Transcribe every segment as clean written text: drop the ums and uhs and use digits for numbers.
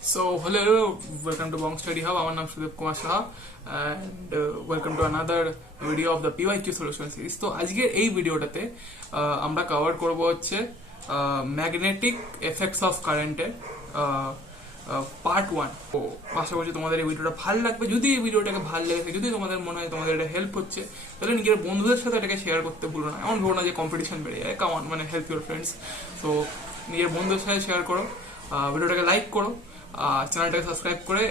So, hello, welcome to Bong Study Hub. আমার নাম Sudeb Kumar Saha and welcome to another video of the PYQ solution series. তো আজকে এই ভিডিওটাতে আমরা কভার করব হচ্ছে ম্যাগনেটিক এফেক্টস অফ কারেন্টের পার্ট 1। তো আশা করছি তোমাদের এই ভিডিওটা ভালো লাগবে। যদি এই ভিডিওটাকে ভালো লেগে যদি তোমাদের মনে হয় তোমাদের এটা হেল্প হচ্ছে, তাহলে নিজের বন্ধুদের সাথে এটাকে শেয়ার করতে ভুলো না। এমন ভুলো না যে কম্পিটিশন বেড়ে যায়, কামন মানে হেল্প ইউর ফ্রেন্ডস। তো নিজের বন্ধুদের সাথে শেয়ার করো, ভিডিওটাকে লাইক করো, চ্যানেলটাকে সাবস্ক্রাইব করে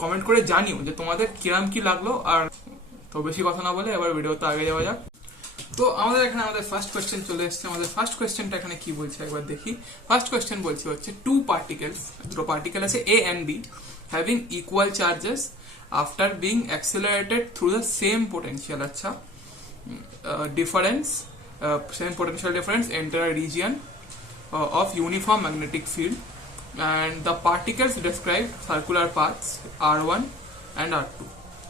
কমেন্ট করে জানিও যে তোমাদের কিরাম কি লাগলো। আর তো বেশি কথা না বলে এবার ভিডিওতে আগে যাওয়া যাক। তো আমাদের এখানে আমাদের ফার্স্ট কোয়েশ্চেন চলে এসেছে। আমাদের ফার্স্ট কোয়েশ্চেনটা এখানে কি বলছে একবার দেখি। ফার্স্ট কোয়েশ্চেন বলছে হচ্ছে টু পার্টিকেলস, দুটো পার্টিকেল আছে A and B, having equal charges after being accelerated through the same potential. আচ্ছা, difference same potential difference enter a region of uniform magnetic field, and the particles describe circular paths r1 and r2.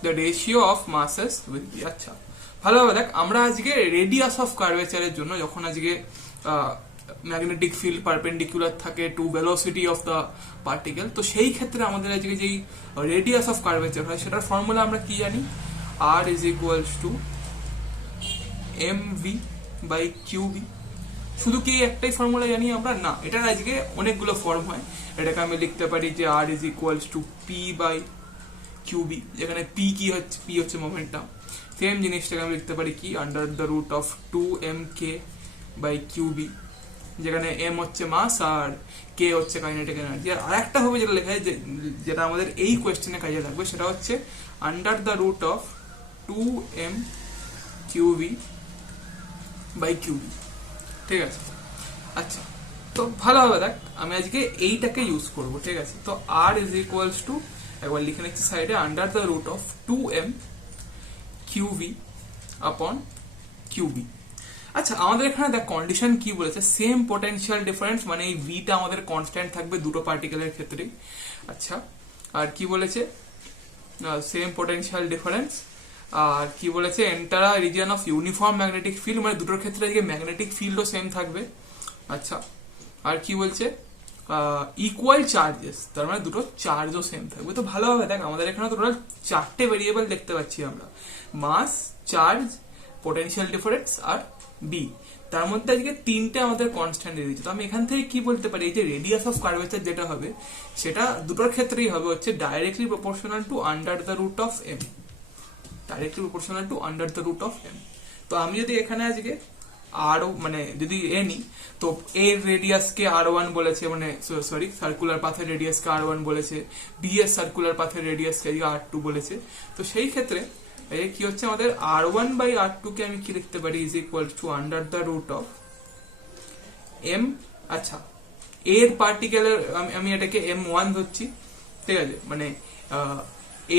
The ratio of masses will be আচ্ছা ভালোভাবে দেখ। আমরা আজকে radius of কার্ভেচারের জন্য যখন আজকে magnetic field perpendicular থাকে two velocity of the particle, তো সেই ক্ষেত্রে আমাদের আজকে যেই রেডিয়াস অফ কার্ভেচার হয় সেটার ফর্মুলা আমরা কি জানি, r is equals to mv by qb। শুধু কি একটাই ফর্মুলা জানি আমরা? না, এটার আজকে অনেকগুলো ফর্ম হয়। এটাকে আমি লিখতে পারি যে r is equals to p by qb, যেখানে p কি হচ্ছে, p হচ্ছে মোমেন্টাম। সেম জিনিসটাকে আমি লিখতে পারি কি under the root of 2mk by qb, যেখানে m হচ্ছে মাস আর k হচ্ছে কাইনেটিক এনার্জি। আর আরেকটা হবে যেটা লেখা হয় যেটা আমাদের এই কোয়েশ্চেনে কাজে লাগবে, সেটা হচ্ছে under the root of 2m qb by qb। ঠিক আছে, আচ্ছা তো ভালোভাবে দেখ, আমি আজকে এইটাকে ইউজ করব। ঠিক আছে, তো r is equals to একবার লিখে নিচ্ছি সাইডে, under the root of 2m qv upon qb। আচ্ছা, আমাদের এখানে দেখ কন্ডিশন কি বলেছে, সেম পোটেনশিয়াল ডিফারেন্স, মানে এই ভিটা আমাদের কনস্ট্যান্ট থাকবে দুটো পার্টিকেলের ক্ষেত্রেই। আচ্ছা, আর কি বলেছে, সেম পোটেনশিয়াল ডিফারেন্স, আর কি বলেছে enter region of uniform magnetic field, মানে দুটোর ক্ষেত্রে আজকে ম্যাগনেটিক ফিল্ডও সেম থাকবে। আচ্ছা, আর কি বলছে ইকুয়াল চার্জেস, তার মানে দুটো চার্জও সেম থাকবে। তো ভালোভাবে দেখ, আমাদের এখানে টোটাল 4টে ভেরিয়েবল দেখতে পাচ্ছি আমরা, মাস, চার্জ, পোটেনশিয়াল ডিফারেন্স আর বি। তার মধ্যে আজকে 3টে আমাদের কনস্ট্যান্ট দিয়ে দিচ্ছে। তো আমি এখান থেকে কি বলতে পারি, এই যে রেডিয়াস অফ কার্ভেচার যেটা হবে সেটা দুটোর ক্ষেত্রেই হবে হচ্ছে directly proportional to under the root of M, directly proportional to under the root of M. তো আমি যদি এখানে আজকে আরও মানে যদি এ নিই, তো এর রেডিয়াসকে r1 বলেছে, মানে সরি সার্কুলার পাথের রেডিয়াসকে r1 বলেছে, বি এর সার্কুলার পাথের রেডিয়াসকে r2 বলেছে। তো সেই ক্ষেত্রে কি হচ্ছে আমাদের r1 বাই r2 কে আমি কি লিখতে পারি, is equal to under the root of m। আচ্ছা, এর পার্টিকেলের আমি এটাকে m1 ধরছি, ঠিক আছে, মানে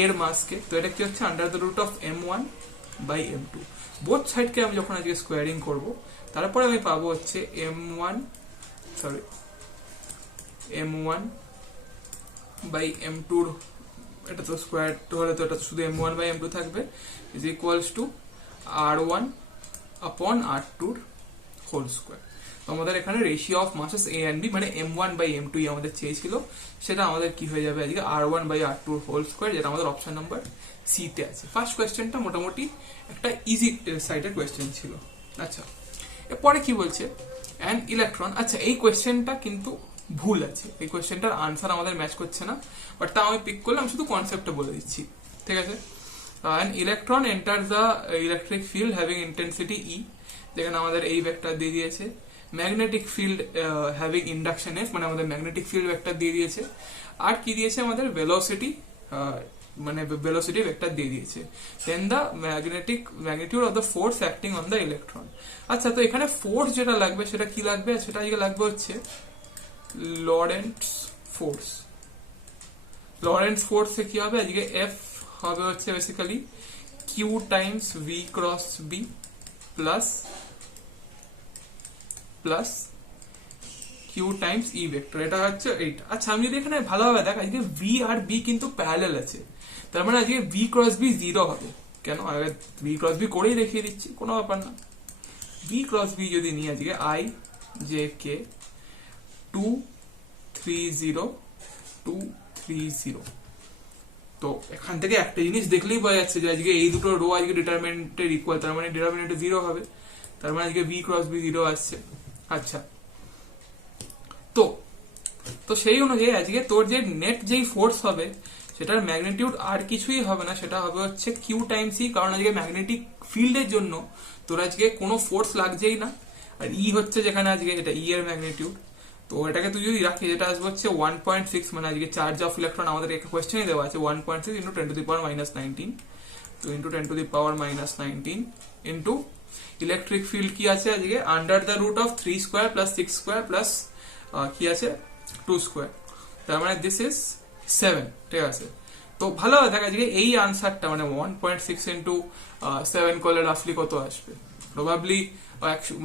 এর মাসকে। তো এটা কি হচ্ছে under the root of m1 by m2। Both সাইডকে আমি যখন আজকে স্কোয়ারিং করব, তারপরে আমি পাবো হচ্ছে m1 বাই m2, এটা তো স্কোয়ার হলে তো এটা শুধু m1 বাই m2 থাকবে, ইজ ইকুয়ালস টু r1 আপন r2 হোল স্কোয়ার। তো আমাদের এখানে ratio of masses A and B, মানে m1 বাই m2 আমাদের চেয়েছিল, সেটা আমাদের কি হয়ে যাবে আজকে r1 by r2 whole square, যেটা আমাদের অপশন নাম্বার সি তে আছে। ফার্স্ট কোয়েশ্চেনটা মোটামুটি একটা ইজি সাইডের কোয়েশ্চেন ছিল। আচ্ছা, এরপরে কি বলছে অ্যান ইলেকট্রন। আচ্ছা, এই কোয়েশ্চেনটা কিন্তু ভুল আছে, এই কোয়েশ্চেনটার আনসার আমাদের ম্যাচ করছে না, বাট তা আমি পিক করলাম, শুধু কনসেপ্টটা বলে দিচ্ছি। ঠিক আছে, an electron enter the electric field having intensity E, যেখানে আমাদের এই ভেক্টর দিয়ে দিয়েছে, magnetic field having induction F, মানে আমাদের ম্যাগনেটিক ফিল্ড ভেক্টর দিয়ে দিয়েছে, আর কি দিয়েছে আমাদের ভেলোসিটি, মানে ভেলোসিটি ভেক্টর দিয়ে দিয়েছে, then the magnitude of the force acting on the electron. আচ্ছা, তো এখানে ফোর্স যেটা লাগবে সেটা কি লাগবে, সেটা আজকে লাগবে হচ্ছে লরেন্টজ ফোর্স। লরেন্টজ ফোর্সে কি হবে আজকে, এফ হবে হচ্ছে basically Q times V cross B plus Q times E vector, এটা হচ্ছে এইটা। আচ্ছা, আমি যদি এখানে ভালোভাবে দেখ, আজকে ভি আর বি কিন্তু প্যারালাল আছে, তার মানে আজকে ভি ক্রস বি 0 হবে। কেন, আগে ভি ক্রস বি করেই দেখিয়ে দিচ্ছি, কোনো ব্যাপার না। ভি ক্রস বি যদি নিই আজকে আই জে কে 2 3 0 2 0। তো এখান থেকে একটা জিনিস দেখলেই বোঝা যাচ্ছে যে আজকে এই দুটো রো আজকে ডিটারমিনেন্টের ইকুয়াল, তার মানে ডিটারমিনেন্ট 0 হবে, তার মানে আজকে বি ক্রস বি 0 আসছে। আচ্ছা, তো তো সেই অনুযায়ী আজকে তোর যে নেট যেই ফোর্স হবে সেটার ম্যাগনিটিউড আর কিছুই হবে না, সেটা হবে হচ্ছে কিউ টাইমস ই, কারণ আজকে ম্যাগনেটিক ফিল্ডের জন্য তোর আজকে কোনো ফোর্স লাগছেই না, আর ই হচ্ছে যেখানে আজকে এটা ই এর ম্যাগনিটিউড। তো এটাকে তুই যদি রাখি, যেটা আসবে হচ্ছে 1.6, মানে আজকে চার্জ অফ ইলেকট্রন আমাদের একটা কোয়েশ্চেনে দেওয়া আছে 1.6 into 10 to the power minus 19, তো into 10 to the power minus 19 into electric field কি আছে আজকে under the root of 3 square plus 6 square plus কি আছে 2 স্কোয়ার, তার মানে দিস ইজ 7। ঠিক আছে, তো ভালো হবে দেখ আজকে এই আনসারটা মানে 1.6 ইন্টু 7 করলে রাফলি কত আসবে, প্রবাবলি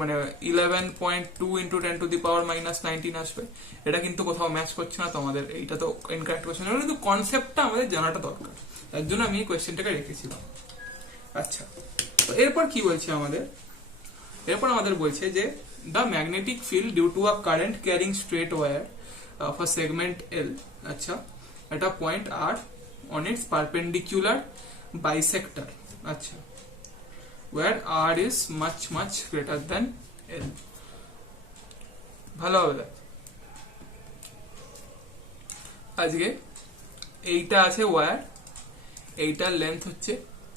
মানে 11.2 into 10 to the power minus 19 আসবে। এটা কিন্তু কোথাও ম্যাচ করছে না, তো আমাদের এইটা তো ইনকারেক্ট কোয়েশ্চেন, কিন্তু কনসেপ্টটা আমাদের জানাটা দরকার, তার জন্য আমি এই কোয়েশ্চেনটাকে রেখেছিলাম। আচ্ছা, তো এরপর কি বলছে আমাদের, এরপর আমাদের বলছে যে the magnetic field due to a current carrying straight wire for segment L, আচ্ছা, at a point R on its perpendicular bisector, আচ্ছা, where R is much greater than L। ভালো হবে, আজকে এইটা আছে ওয়্যার, এইটার লেন্থ হচ্ছে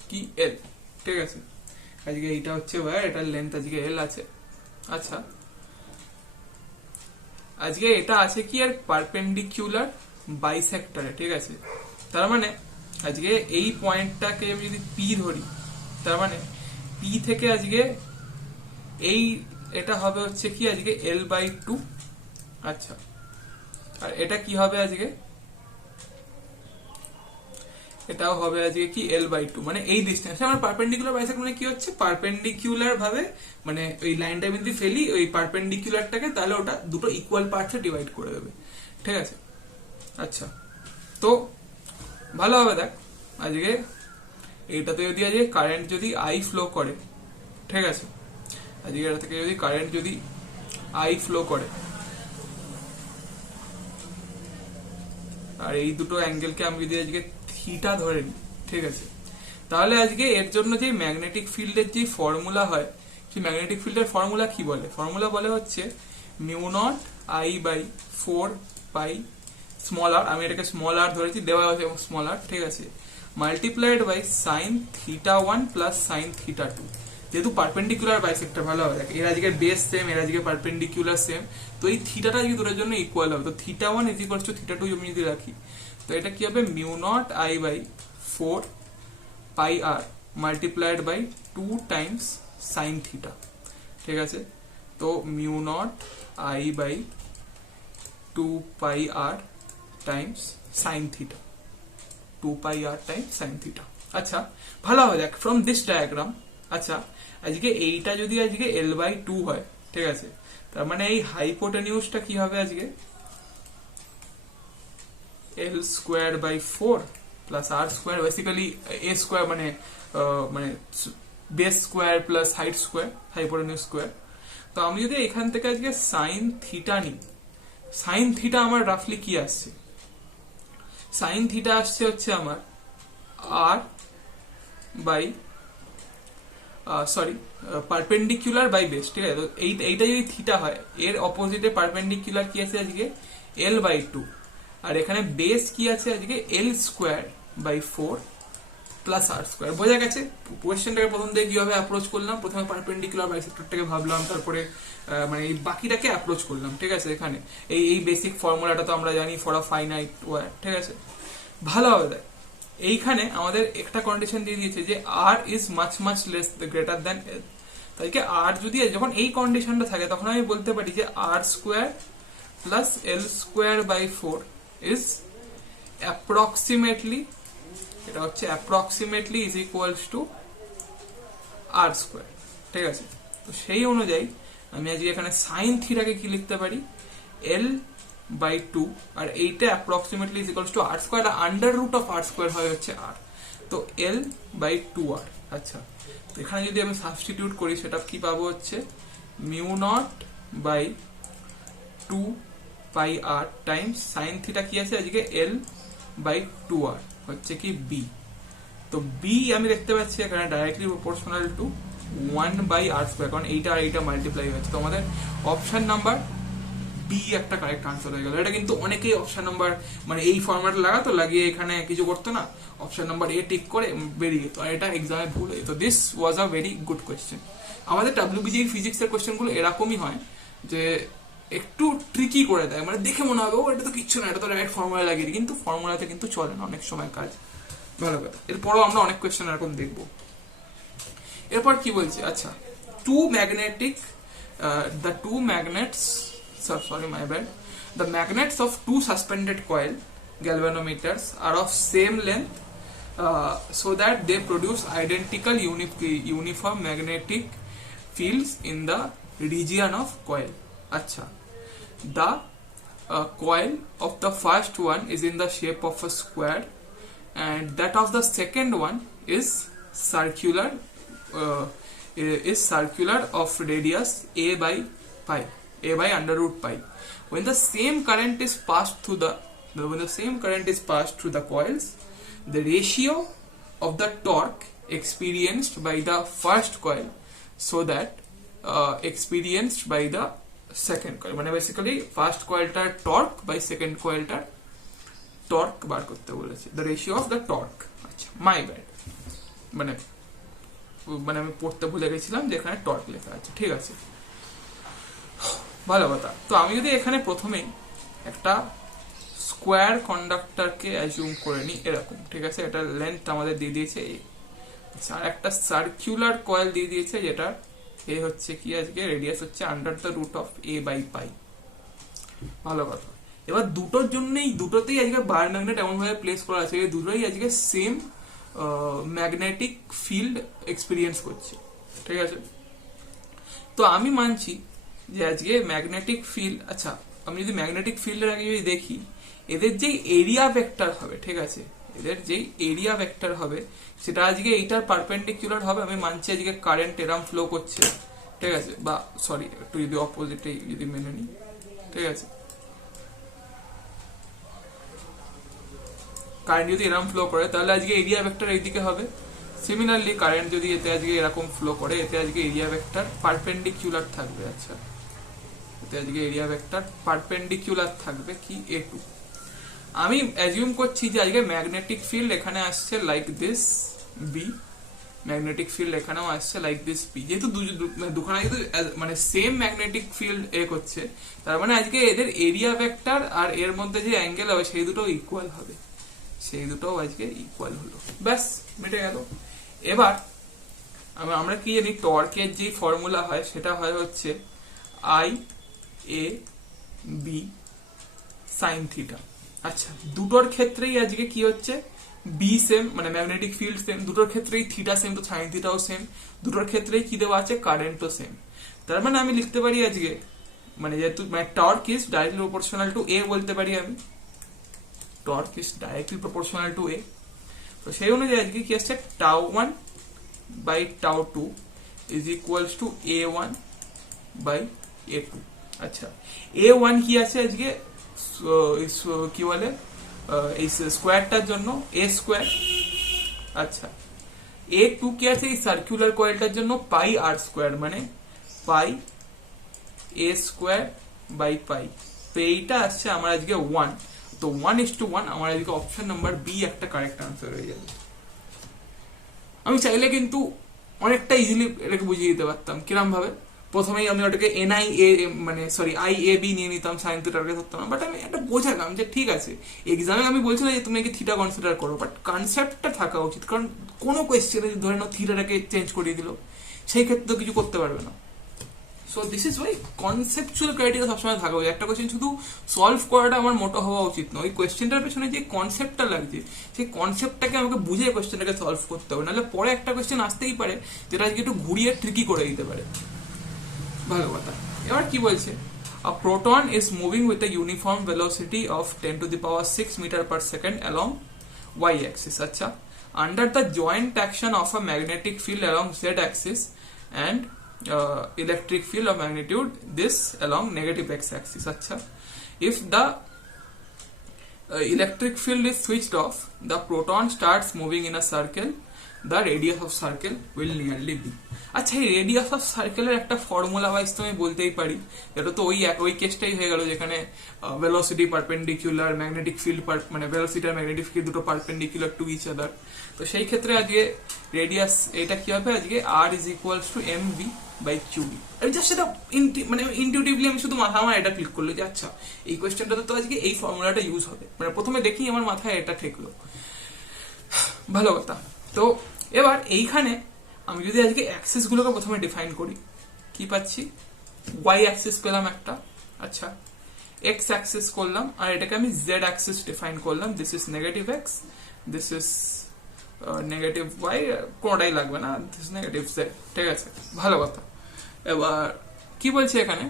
কি L, ঠিক আছে, আজকে এইটা হচ্ছে ওয়্যার, এটার লেন্থ আজকে L আছে। আচ্ছা, আজকে এটা আছে কি আর পারপেন্ডিকুলার বাইসেক্টরে, ঠিক আছে, তার মানে আজকে এই পয়েন্টটাকে আমি যদি পি ধরি, তার মানে পি থেকে আজকে এই এটা হবে হচ্ছে কি আজকে L/2, আচ্ছা, আর এটা কি হবে আজকে, এটাও হবে আজকে কি L/2, মানে এই ডিসটেন্স আমার পারপেন্ডিকুলার বাইসেক্ট মানে কি হচ্ছে পারপেন্ডিকুলার ভাবে, মানে ওই লাইনটা যদি ফেলি ওই পারপেন্ডিকুলারটাকে, তাহলে ওটা দুটো ইকুয়াল পার্টসে ডিভাইড করে দেবে, ঠিক আছে। আচ্ছা, তো ভালো হবে দেখ আজকে এইটাতে যদি আজকে কারেন্ট যদি আই ফ্লো করে, ঠিক আছে, আজকে এটা থেকে যদি কারেন্ট যদি আই ফ্লো করে, আর এই দুটো অ্যাঙ্গেলকে আমি যদি আজকে থিটা ধরে নিই, ঠিক আছে, তাহলে আজকে এর জন্য যে ম্যাগনেটিক ফিল্ডের যে ফর্মুলা হয়, সেই ম্যাগনেটিক ফিল্ডের ফর্মুলা কি বলে, ফর্মুলা বলে হচ্ছে μ0I/4 পাই স্মল আর, আমি এটাকে স্মল আর ধরেছি, দেওয়া আছে স্মল আর, ঠিক আছে, multiplied by sine θ1 plus sine θ2, যেহেতু পারপেন্ডিকুলার বাইসেক্টর। ভালো হবে, এর আজকে বেস সেম, এর আজকে পারপেন্ডিকুলার সেম, তো এই থিটাটা আজকে দুটোর জন্য ইকুয়াল হবে, তো θ1 ইজ ইকুয়ালস টু θ2 আমি যদি রাখি, তো এটা কি হবে μ0I/4 pi R multiplied by 2 times sine theta, ঠিক আছে, তো μ0I/2 pi R times sine theta, 2 pi R times sine theta. আচ্ছা, ভালো হবে দেখ ফ্রম দিস ডায়াগ্রাম। আচ্ছা, আজকে এইটা যদি আজকে L/2 হয়, ঠিক আছে, তার মানে এই হাইপোটেনিউসটা কি হবে আজকে L/4 plus R square, basically A square মানে মানে base square plus height square, hypotenuse square. তো আমি যদি এখান থেকে আজকে সাইন থিটা নিই, সাইন থিটা আমার রাফলি কি আসছে, সাইন থিটা আসছে হচ্ছে আমার R by perpendicular by base, ঠিক আছে, তো এইটা যদি থিটা হয়, এর অপোজিটে পারপেন্ডিকুলার কি আছে আজকে L/2, আর এখানে বেস কি আছে আজকে L/4 প্লাস আর স্কোয়ার। বোঝা গেছে কোয়েশ্চেনটাকে প্রথম থেকে কিভাবে অ্যাপ্রোচ করলাম, প্রথমে পারপেন্ডিকুলার বাইসেক্টরটাকে ভাবলাম, তারপরে মানে এই বাকিটাকে অ্যাপ্রোচ করলাম, ঠিক আছে। এখানে এই বেসিক ফর্মুলাটা তো আমরা জানি ফর আ ফাইনাইট ওয়্যার, ঠিক আছে। ভালো হবে দেখ, এইখানে আমাদের একটা কন্ডিশন দিয়ে দিয়েছে যে R is much less greater than L, তাই কি আর যদি যখন এই কন্ডিশনটা থাকে তখন আমি বলতে পারি যে R square plus L/4 is approximately, এটা হচ্ছে approximately is equals to R square, ঠিক আছে। তো সেই অনুযায়ী আমি আজকে এখানে সাইন থিটাকে কি লিখতে পারি L/2, আর এইটা approximately is equals to R square, আর under root of R square হয় হচ্ছে আর, তো L/2R। আচ্ছা, তো এখানে যদি আমি সাবস্টিটিউট করি সেটা কি পাবো হচ্ছে μ0/2 পাই আর টাইমস সাইন থিটা কি আছে আজকে L বাই 2r হচ্ছে কি বি। তো বি আমি দেখতে পাচ্ছি এখানে ডাইরেক্টলি প্রপোর্শনাল টু 1/r², কারণ এইটা আর এইটা মাল্টিপ্লাই হচ্ছে। তো আমাদের অপশন নাম্বার বি একটা কারেক্ট আনসার হয়ে গেল। এটা কিন্তু অনেকেই অপশন নাম্বার মানে এই ফরম্যাট লাগাতো, লাগিয়ে এখানে কিছু করতো না, অপশন নাম্বার এ টিক করে বেরিয়ে যেত, আর এটা এক্সামে ভুল হয়ে যেত। This was a very good question. আমাদের WBJEE ফিজিক্সের কোয়েশ্চেনগুলো এরকমই হয় যে একটু ট্রিকি করে দেয়, মানে দেখে মনে হবে ও এটা তো কিচ্ছু না, এটা তো ডাইরেক্ট ফর্মুলা লাগিয়ে দিই, কিন্তু ফর্মুলাতে কিন্তু চলে না অনেক সময় কাজ। ভালো কথা। এরপরও আমরা অনেক কোয়েশ্চেন এরকম দেখবো। এরপর কি বলছি, আচ্ছা, the two magnets, sorry my bad, the magnets of two suspended coil galvanometers are of same length, so that they produce identical uniform magnetic fields in the region of coil. Acha, the coil of the first one is in the shape of a square, and that of the second one is circular of radius a by under root pi. When the same current is passed through the coils, the ratio of the torque experienced by the first coil so that experienced by the second coil, মানে basically first কয়েলটার torque by second কয়েলটার torque বার করতে বলেছে, the ratio of the torque. আচ্ছা, my bad, মানে আমি পড়তে ভুলে গেছিলাম যে এখানে টর্ক লেখা আছে, ঠিক আছে, ভালো কথা। তো আমি যদি এখানে প্রথমেই একটা স্কোয়ার কন্ডাক্টরকে অ্যাজিউম করে নিই এরকম, ঠিক আছে, এটার লেন্থ আমাদের দিয়ে দিয়েছে এ, আর একটা সার্কুলার কয়েল দিয়ে দিয়েছে যেটা এ হচ্ছে কি আজকে রেডিয়াস হচ্ছে under the root of a by pi. ভালো কথা। এবার দুটোতেই আজকে বার ম্যাগনেট এমন ভাবে প্লেস করা আছে, এই দুটোই আজকে সেম ম্যাগনেটিক ফিল্ড এক্সপিরিয়েন্স করছে, ঠিক আছে। তো আমি মানছি যে আজকে ম্যাগনেটিক ফিল্ড, আচ্ছা আমি যদি ম্যাগনেটিক ফিল্ডের আগে যদি দেখি, এদের যে এরিয়া ভেক্টর হবে, ঠিক আছে, এদের যে এরিয়া ভেক্টর হবে সেটা আজকে এইটার পারপেন্ডিকুলার হবে। আমি মানছি আজকে কারেন্ট এরম ফ্লো করছে, ঠিক আছে, বা সরি একটু যদি অপোজিটে যদি মেনে নিই, ঠিক আছে, কারেন্ট যদি এরম ফ্লো করে তাহলে আজকে এরিয়া ভেক্টর এইদিকে হবে। সিমিলারলি কারেন্ট যদি এতে আজকে এরকম ফ্লো করে, এতে আজকে এরিয়া ভেক্টর পারপেন্ডিকুলার থাকবে। আচ্ছা, এতে আজকে এরিয়া ভেক্টর পারপেন্ডিকুলার থাকবে কি A2। আমি অ্যাজিউম করছি যে আজকে ম্যাগনেটিক ফিল্ড এখানে আসছে like this B, magnetic field এখানেও আসছে লাইক দিস বি। যেহেতু দুখানা যেহেতু মানে সেম ম্যাগনেটিক ফিল্ড এ করছে, তার মানে আজকে এদের এরিয়া ভেক্টর আর এর মধ্যে যে অ্যাঙ্গেল হবে সেই দুটো ইকুয়াল হবে, সেই দুটো আজকে ইকুয়াল হলো, ব্যাস মিটে গেল। এবার আমরা কি জানি টর্কের যে ফর্মুলা হয় সেটা হয় হচ্ছে I/A/B sin থিটা। আচ্ছা, দুটোর ক্ষেত্রেই আজকে কি হচ্ছে বি সেম, মানে ম্যাগনেটিক ফিল্ড সেম, দুটোর ক্ষেত্রেই থিটা সেম, তো সাইন থিটাও সেম, দুটোর ক্ষেত্রেই কি দেওয়া আছে কারেন্টও সেম। তার মানে আমি লিখতে পারি আজকে, মানে যেহেতু মানে torque is directly proportional to A, বলতে পারি আমি torque is directly proportional to A. তো সেই অনুযায়ী আজকে কি আসছে τ1 by τ2 is equals to A1 by A2। আচ্ছা, A1 কি আছে আজকে কি বলে এই স্কোয়ারটার জন্য A স্কোয়ার। আচ্ছা, A2 কি আছে এই সার্কুলার কয়েলটার জন্য পাই আর স্কোয়ার, মানে পাই A স্কোয়ার বাই পাই। তো এইটা আসছে আমার আজকে 1, তো 1:1 আমার আজকে অপশন নাম্বার বি একটা কারেক্ট আনসার হয়ে যাবে। আমি চাইলে কিন্তু অনেকটা ইজিলি এটাকে বুঝিয়ে দিতে পারতাম, কিরম ভাবে প্রথমেই আমি ওটাকে IAB নিয়ে নিতাম, সাইন থিটাকে ধরতাম না, বাট আমি একটা বোঝালাম যে ঠিক আছে এক্সামে আমি বলছি না যে তুমি থিটা কনসিডার করো, বাট কনসেপ্টটা থাকা উচিত, কারণ কোনো কোয়েশ্চেনে ধরে নাও থিটাটাকে চেঞ্জ করিয়ে দিল, সেই ক্ষেত্রে তো কিছু করতে পারবে না। So this is Y conceptual criteria সবসময় থাকা উচিত। একটা কোয়েশ্চেন শুধু সলভ করাটা আমার মোটো হওয়া উচিত নয়, ওই কোয়েশ্চেনটার পেছনে যে কনসেপ্টটা লাগছে সেই কনসেপ্টটাকে আমাকে বুঝে কোয়েশ্চেনটাকে সলভ করতে হবে, নাহলে পরে একটা কোয়েশ্চেন আসতেই পারে যেটা আজকে একটু ঘুরিয়ে ট্রিকি করে দিতে পারে। ভালো কথা। এবার কি বলছে, a proton is moving with a uniform velocity of 10⁶ meter per second along y-axis. আচ্ছা, under the joint action of a magnetic field along z-axis and electric field of magnitude this along negative x-axis. আচ্ছা, if the electric field is switched off, the proton starts moving in a circle, the radius of circle will nearly be. আচ্ছা, এই radius of সার্কেলের একটা formula wise তো আমি বলতেই পারি, এটা তো ওই কেসটাই হয়ে গেল যেখানে ভেলোসিটি পারপেন্ডিকুলার, ম্যাগনেটিক ফিল্ড মানে ভেলোসিটি আর ম্যাগনেটিক ফিল্ড দুটো পারপেন্ডিকুলার টু ইচ আদার। তো সেই ক্ষেত্রে আজকে রেডিয়াস এটা কি হবে, আজকে R is equals to M V by Q B. আমি জাস্ট সেটা মানে ইনটিউটিভলি আমি শুধু মাথা আমার এটা ক্লিক করলো যে আচ্ছা এই কোয়েশ্চেনটাতে তো আজকে এই ফর্মুলাটা ইউজ হবে, মানে প্রথমে দেখি আমার মাথায় এটা ঠেকলো, ভালো কথা। তো এবার এইখানে আমি যদি আজকে অ্যাক্সিস গুলোকে প্রথমে ডিফাইন করি, কি পাচ্ছি, ওয়াই অ্যাক্সিস পেলাম একটা, আচ্ছা এক্স অ্যাক্সিস করলাম, আর এটাকে আমি জেড অ্যাক্সিস ডিফাইন করলাম, this is negative X, this is negative Y, কোনটাই লাগবে না, দিস নেগেটিভ জেড, ঠিক আছে, ভালো কথা। এবার কি বলছে এখানে,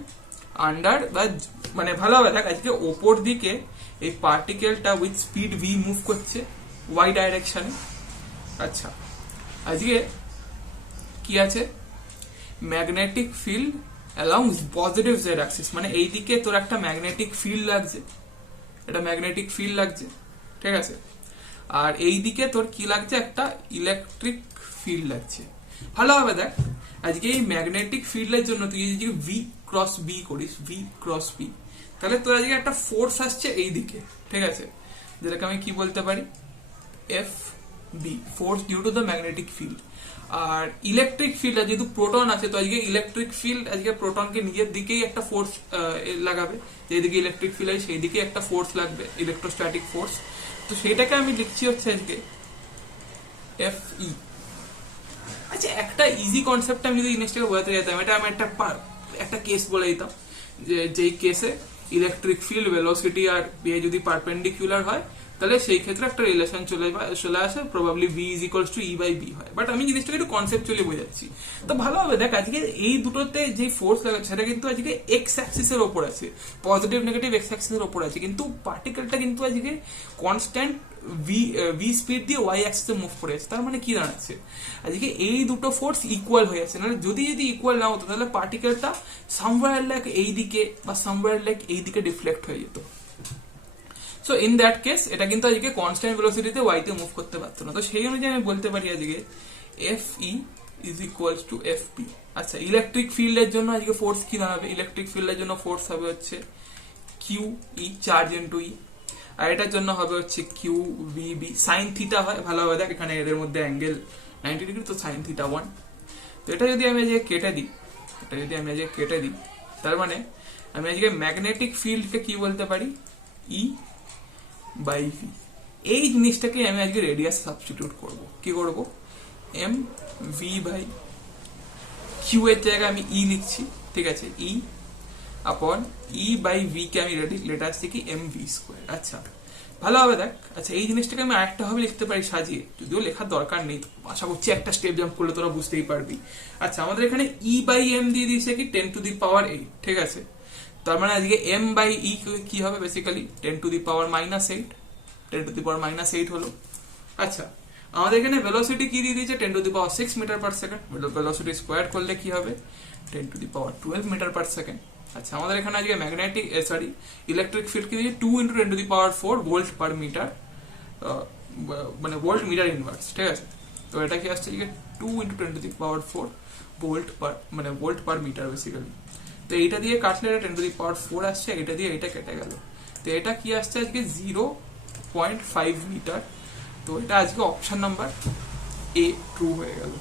আন্ডার দ্য, মানে ভালোভাবে দেখ, আজকে ওপর দিকে এই পার্টিকেলটা উইথ স্পিড ভি মুভ করছে ওয়াই ডাইরেকশনে। আচ্ছা, আজকে কি আছে, magnetic field along positive Z Axis, মানে এই দিকে তোর একটা ম্যাগনেটিক ফিল্ড লাগছে, এটা ম্যাগনেটিক ফিল্ড লাগছে, ঠিক আছে, আর এই দিকে তোর কি লাগছে, একটা ইলেকট্রিক ফিল্ড লাগছে। ভালোভাবে দেখ, আজকে এই ম্যাগনেটিক ফিল্ডের জন্য তুই যদি ভি ক্রস বি করিস, ভি ক্রস বি, তাহলে তোর আজকে একটা ফোর্স আসছে এই দিকে, ঠিক আছে, যেটাকে আমি কি বলতে পারি, F B, force due to the magnetic field. আর ইলেকট্রিক ফিল্ড, আর যেহেতু প্রোটন আছে, তো আজকে ইলেকট্রিক ফিল্ড আজকে প্রোটনকে নিজের দিকেই একটা ফোর্স লাগাবে, যেদিকে ইলেকট্রিক ফিল্ড আছে সেই দিকে একটা ফোর্স লাগবে, ইলেকট্রোস্ট্যাটিক ফোর্স। তো সেটাকে আমি লিখছি হচ্ছে আজকে এফ ই। আচ্ছা, একটা ইজি কনসেপ্ট আমি যদি জিনিসটাকে বোঝাতে যেতাম, এটা আমি একটা কেস বলে দিতাম, যে যেই কেসে ইলেকট্রিক ফিল্ড, ভেলোসিটি আর যদি পারপেন্ডিকুলার হয়, তাহলে সেই ক্ষেত্রে একটা রিলেশন চলে আসে, probably V is equals to E by B হয়। বাট আমি জিনিসটাকে একটু কনসেপচুয়ালি বোঝাচ্ছি। তো ভালোভাবে দেখ, আজকে এই দুটোতে যে ফোর্স লাগাচ্ছে সেটা কিন্তু আজকে এক্স অ্যাক্সিসের ওপর আছে, পজিটিভ নেগেটিভ এক্স অ্যাক্সিসের ওপর আছে, কিন্তু পার্টিকেলটা কিন্তু আজকে কনস্ট্যান্ট ভি স্পিড দিয়ে ওয়াই অ্যাক্সিসে মুভ করে আছে। তার মানে কি দাঁড়াচ্ছে, আজকে এই দুটো ফোর্স ইকুয়াল হয়ে আছে, মানে যদি ইকুয়াল না হতো তাহলে পার্টিকেলটা সামওয়্যার লাইক এই দিকে বা সামওয়্যার লাইক এই দিকে ডিফ্লেক্ট হয়ে যেত। সো ইন দ্যাট কেস এটা কিন্তু আজকে কনস্ট্যান্ট ভেলোসিটিতে ওয়াই তে মুভ করতে পারতো না। তো সেই অনুযায়ী আমি বলতে পারি আজকে F E is equals to F P. আচ্ছা, ইলেকট্রিক ফিল্ডের জন্য আজকে ফোর্স কি দাঁড়াবে, ইলেকট্রিক ফিল্ডের জন্য ফোর্স হবে হচ্ছে Q E, charge into E, আর এটার জন্য হবে হচ্ছে Q V B, sine theta হয়, ভালোভাবে দেখ এখানে এদের মধ্যে অ্যাঙ্গেল 90 ডিগ্রি, তো সাইন থিটা 1। তো এটা যদি আমি আজকে কেটে দিই, তার মানে আমি আজকে ম্যাগনেটিক ফিল্ডকে কি বলতে পারি, ই বাই ভি। এই জিনিসটাকে আমি আজকে রেডিয়াস সাবস্টিটিউট করব, কি করব, এম ভি বাই কিউ এর জায়গায় আমি ই লিখছি, ঠিক আছে, ই আপন ই বাই ভি কে আমি লেটার আসছি কি এম ভি স্কোয়ার। আচ্ছা, ভালোভাবে দেখ, আচ্ছা এই জিনিসটাকে আমি আরেকটা ভাবে লিখতে পারি সাজিয়ে, যদিও লেখার দরকার নেই, আশা করছি একটা স্টেপ জাম্প করলে তোরা বুঝতেই পারবি। আচ্ছা, আমাদের এখানে ই বাই এম দিয়ে দিয়েছে কি 10 টু দি পাওয়ার 8, ঠিক আছে, তার মানে আজকে এম বাই ই কি হবে, basically 10 to the power -8, 10 to the power -8 হলো। আচ্ছা, আমাদের এখানে ভেলোসিটি কি দিয়ে দিয়েছে, 10 to the power 6 metre per second, velocity square করলে কি হবে, 10 to the power 12 metre per second. আচ্ছা, আমাদের এখানে আজকে ইলেকট্রিক ফিল্ড কি দিয়েছে 2 × 10 to the power 4 volt per metre, মানে ভোল্ট মিটার ইনভার্স, ঠিক আছে। তো এটা কি আসছে 2 × 10 to the power 4 volt per metre basically. তো এইটা দিয়ে কাটলে এটা 10 টু দি পাওয়ার 4 আসছে, এটা দিয়ে এটা কেটে গেল, তো এটা কি আসছে আজকে 0.5 মিটার। তো এটা আজকে অপশন নাম্বার এ ট্রু হয়ে গেল।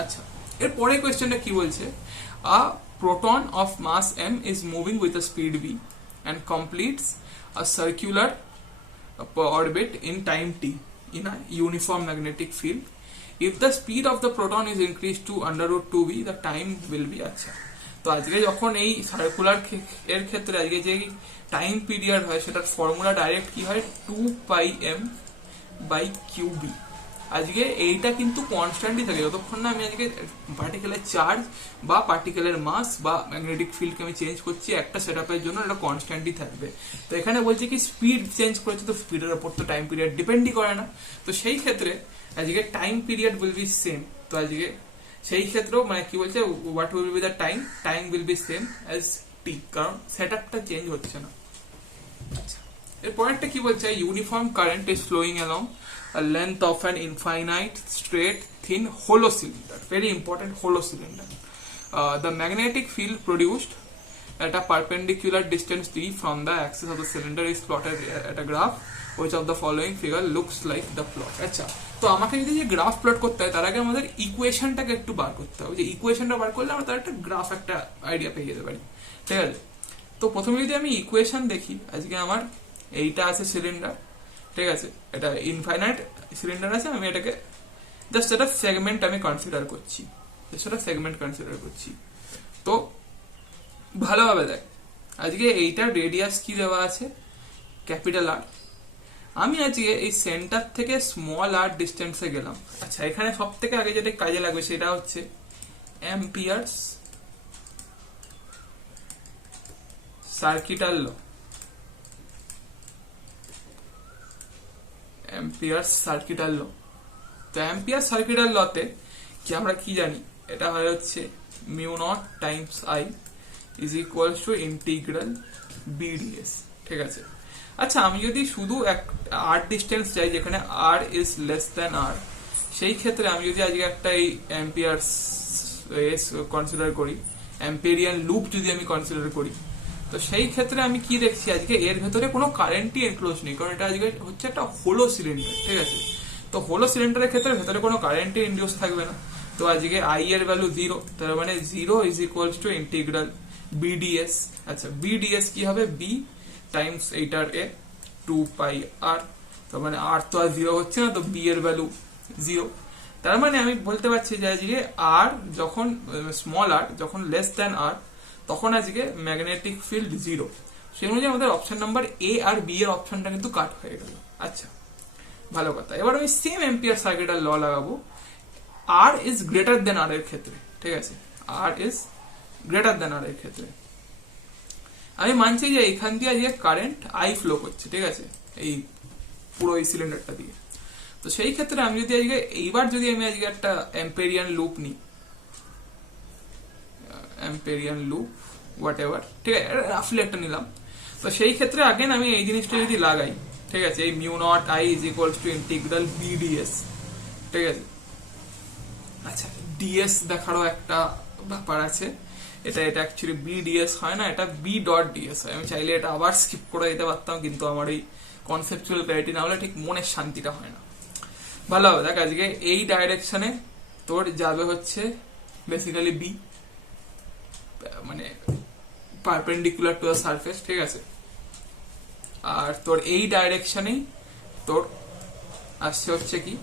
আচ্ছা, এর পরের কোয়েশ্চেনটা কি বলছে, a proton of mass m is moving with a speed v and completes a circular orbit in time t in a uniform magnetic field. If the speed of the proton is increased to √2v, the time will be আচ্ছা। তো আজকে যখন এই circular এর ক্ষেত্রে আজকে যে time period হয় সেটার ফর্মুলা ডাইরেক্ট কি হয়, 2πm/qb। আজকে এইটা কিন্তু কনস্ট্যান্টই থাকে, যতক্ষণ না আমি আজকে পার্টিকেলের চার্জ বা পার্টিকেলের মাস বা ম্যাগনেটিক ফিল্ডকে আমি চেঞ্জ করছি একটা সেটআপের জন্য, এটা কনস্ট্যান্টই থাকবে। তো এখানে বলছে কি স্পিড চেঞ্জ করেছে, তো স্পিডের উপর তো টাইম পিরিয়ড ডিপেন্ডই করে না। তো সেই ক্ষেত্রে আজকে time period will be same. তো আজকে সেই ক্ষেত্রেও মানে কি বলছে, what will be the time will be same as T, কারণ সেটআপটা চেঞ্জ হচ্ছে না। আচ্ছা, এর পরেরটা কি বলছে, uniform current is flowing along a length of an infinite straight thin hollow cylinder, very important, hollow cylinder. The magnetic field produced at a perpendicular distance d from the axis of the cylinder is plotted at a graph. Which of the following figure looks like the plot? আচ্ছা, তো আমাকে যদি যে graph plot করতে হয় তার আগে আমাদের ইকুয়েশনটাকে একটু বার করতে হবে, যে ইকুয়েশনটা বার করলে আমরা তার একটা গ্রাফ, একটা আইডিয়া পেয়ে যেতে পারি, ঠিক আছে? তো প্রথমে যদি আমি ইকুয়েশন দেখি, আজকে আমার এইটা আছে সিলিন্ডার, ঠিক আছে, এটা ইনফাইনাইট সিলিন্ডার আছে, আমি এটাকে জাস্ট একটা সেগমেন্ট আমি কনসিডার করছি, তো ভালোভাবে দেখ, আজকে এইটার রেডিয়াস কি দেওয়া আছে, ক্যাপিটাল আর। আমি আজকে এই সেন্টার থেকে স্মল আর ডিস্টেন্সে গেলাম। আচ্ছা, এখানে সব থেকে আগে যেটা কাজে লাগবে সেটা হচ্ছে অ্যাম্পিয়ার্স সার্কিটাল ল, অ্যাম্পিয়ার্স সার্কিটাল ল। তো অ্যাম্পিয়ার সার্কিটাল লতে কি আমরা কি জানি, এটা হয় হচ্ছে mu naught times I is equal two integral BDS, ঠিক আছে? আচ্ছা, আমি যদি শুধু আর ডিস্টেন্স চাই যেখানে আর ইজ লেস দ্যান আর, সেই ক্ষেত্রে আমি যদি আজকে একটা এই অ্যাম্পিয়ার্স কনসিডার করি, অ্যাম্পেরিয়ান লুপ যদি আমি কনসিডার করি, তো সেই ক্ষেত্রে আমি কি দেখছি, আজকে এর ভেতরে কোনো কারেন্টই এনক্লোজ নেই, কারণ এটা আজকে হচ্ছে একটা হোলো সিলিন্ডার, ঠিক আছে? তো হোলো সিলিন্ডারের ক্ষেত্রে ভেতরে কোনো কারেন্টই ইনডিউস থাকবে না, তো আজকে আই এর ভ্যালু 0, তার মানে 0 is equals to integral BDS. আচ্ছা, বিডিএস কি হবে, বি টাইমস এইটার এ 2 পাই আর, তার মানে আর তো আর 0 হচ্ছে না, তো বি এর ভ্যালু 0। তার মানে আমি বলতে পারছি যে আজকে আর যখন স্মল আর যখন লেস দ্যান আর, তখন আজকে ম্যাগনেটিক ফিল্ড 0। সেই অনুযায়ী আমাদের অপশন নাম্বার এ আর বি এর অপশনটা কিন্তু কাট হয়ে গেল। আচ্ছা, ভালো কথা। এবার আমি সেম অ্যাম্পিয়ার সার্কিটাল ল লাগাবো আর ইজ গ্রেটার দেন আর এর ক্ষেত্রে, ঠিক আছে? আর ইজ গ্রেটার দেন আর এর ক্ষেত্রে আমি মানছি যে এখান দিয়ে আজকে কারেন্ট আই ফ্লো করছে, ঠিক আছে, এই পুরো এই সিলিন্ডারটা দিয়ে। তো সেই ক্ষেত্রে আমি যদি আজকে এইবার যদি আমি আজকে একটা অ্যাম্পেরিয়ান লুপ নিই, অ্যাম্পেরিয়ান লুপ হোয়াট এভার, ঠিক আছে, রাফলি একটা নিলাম, তো সেই ক্ষেত্রে আগেন আমি এই জিনিসটা যদি লাগাই, ঠিক আছে, এই mu naught I is equals to integral BDS, ঠিক আছে? আচ্ছা, ডিএস দেখারও একটা ব্যাপার আছে, এটা অ্যাকচুয়ালি বিডিএস হয় না, এটা বি ডট ডিএস হয়। আমি চাইলে এটা আবার স্কিপ করে দিতে পারতাম, কিন্তু আমার এই কনসেপচুয়াল ক্ল্যারিটি না হলে ঠিক মনের শান্তিটা হয় না। ভালো হবে, দেখ আজকে এই ডাইরেকশনে তোর যাবে হচ্ছে বেসিক্যালি বি, মানে পারপেন্ডিকুলার টু দ্য সারফেস, ঠিক আছে? আর তোর এই ডাইরেকশনেই তোর আসছে হচ্ছে কি,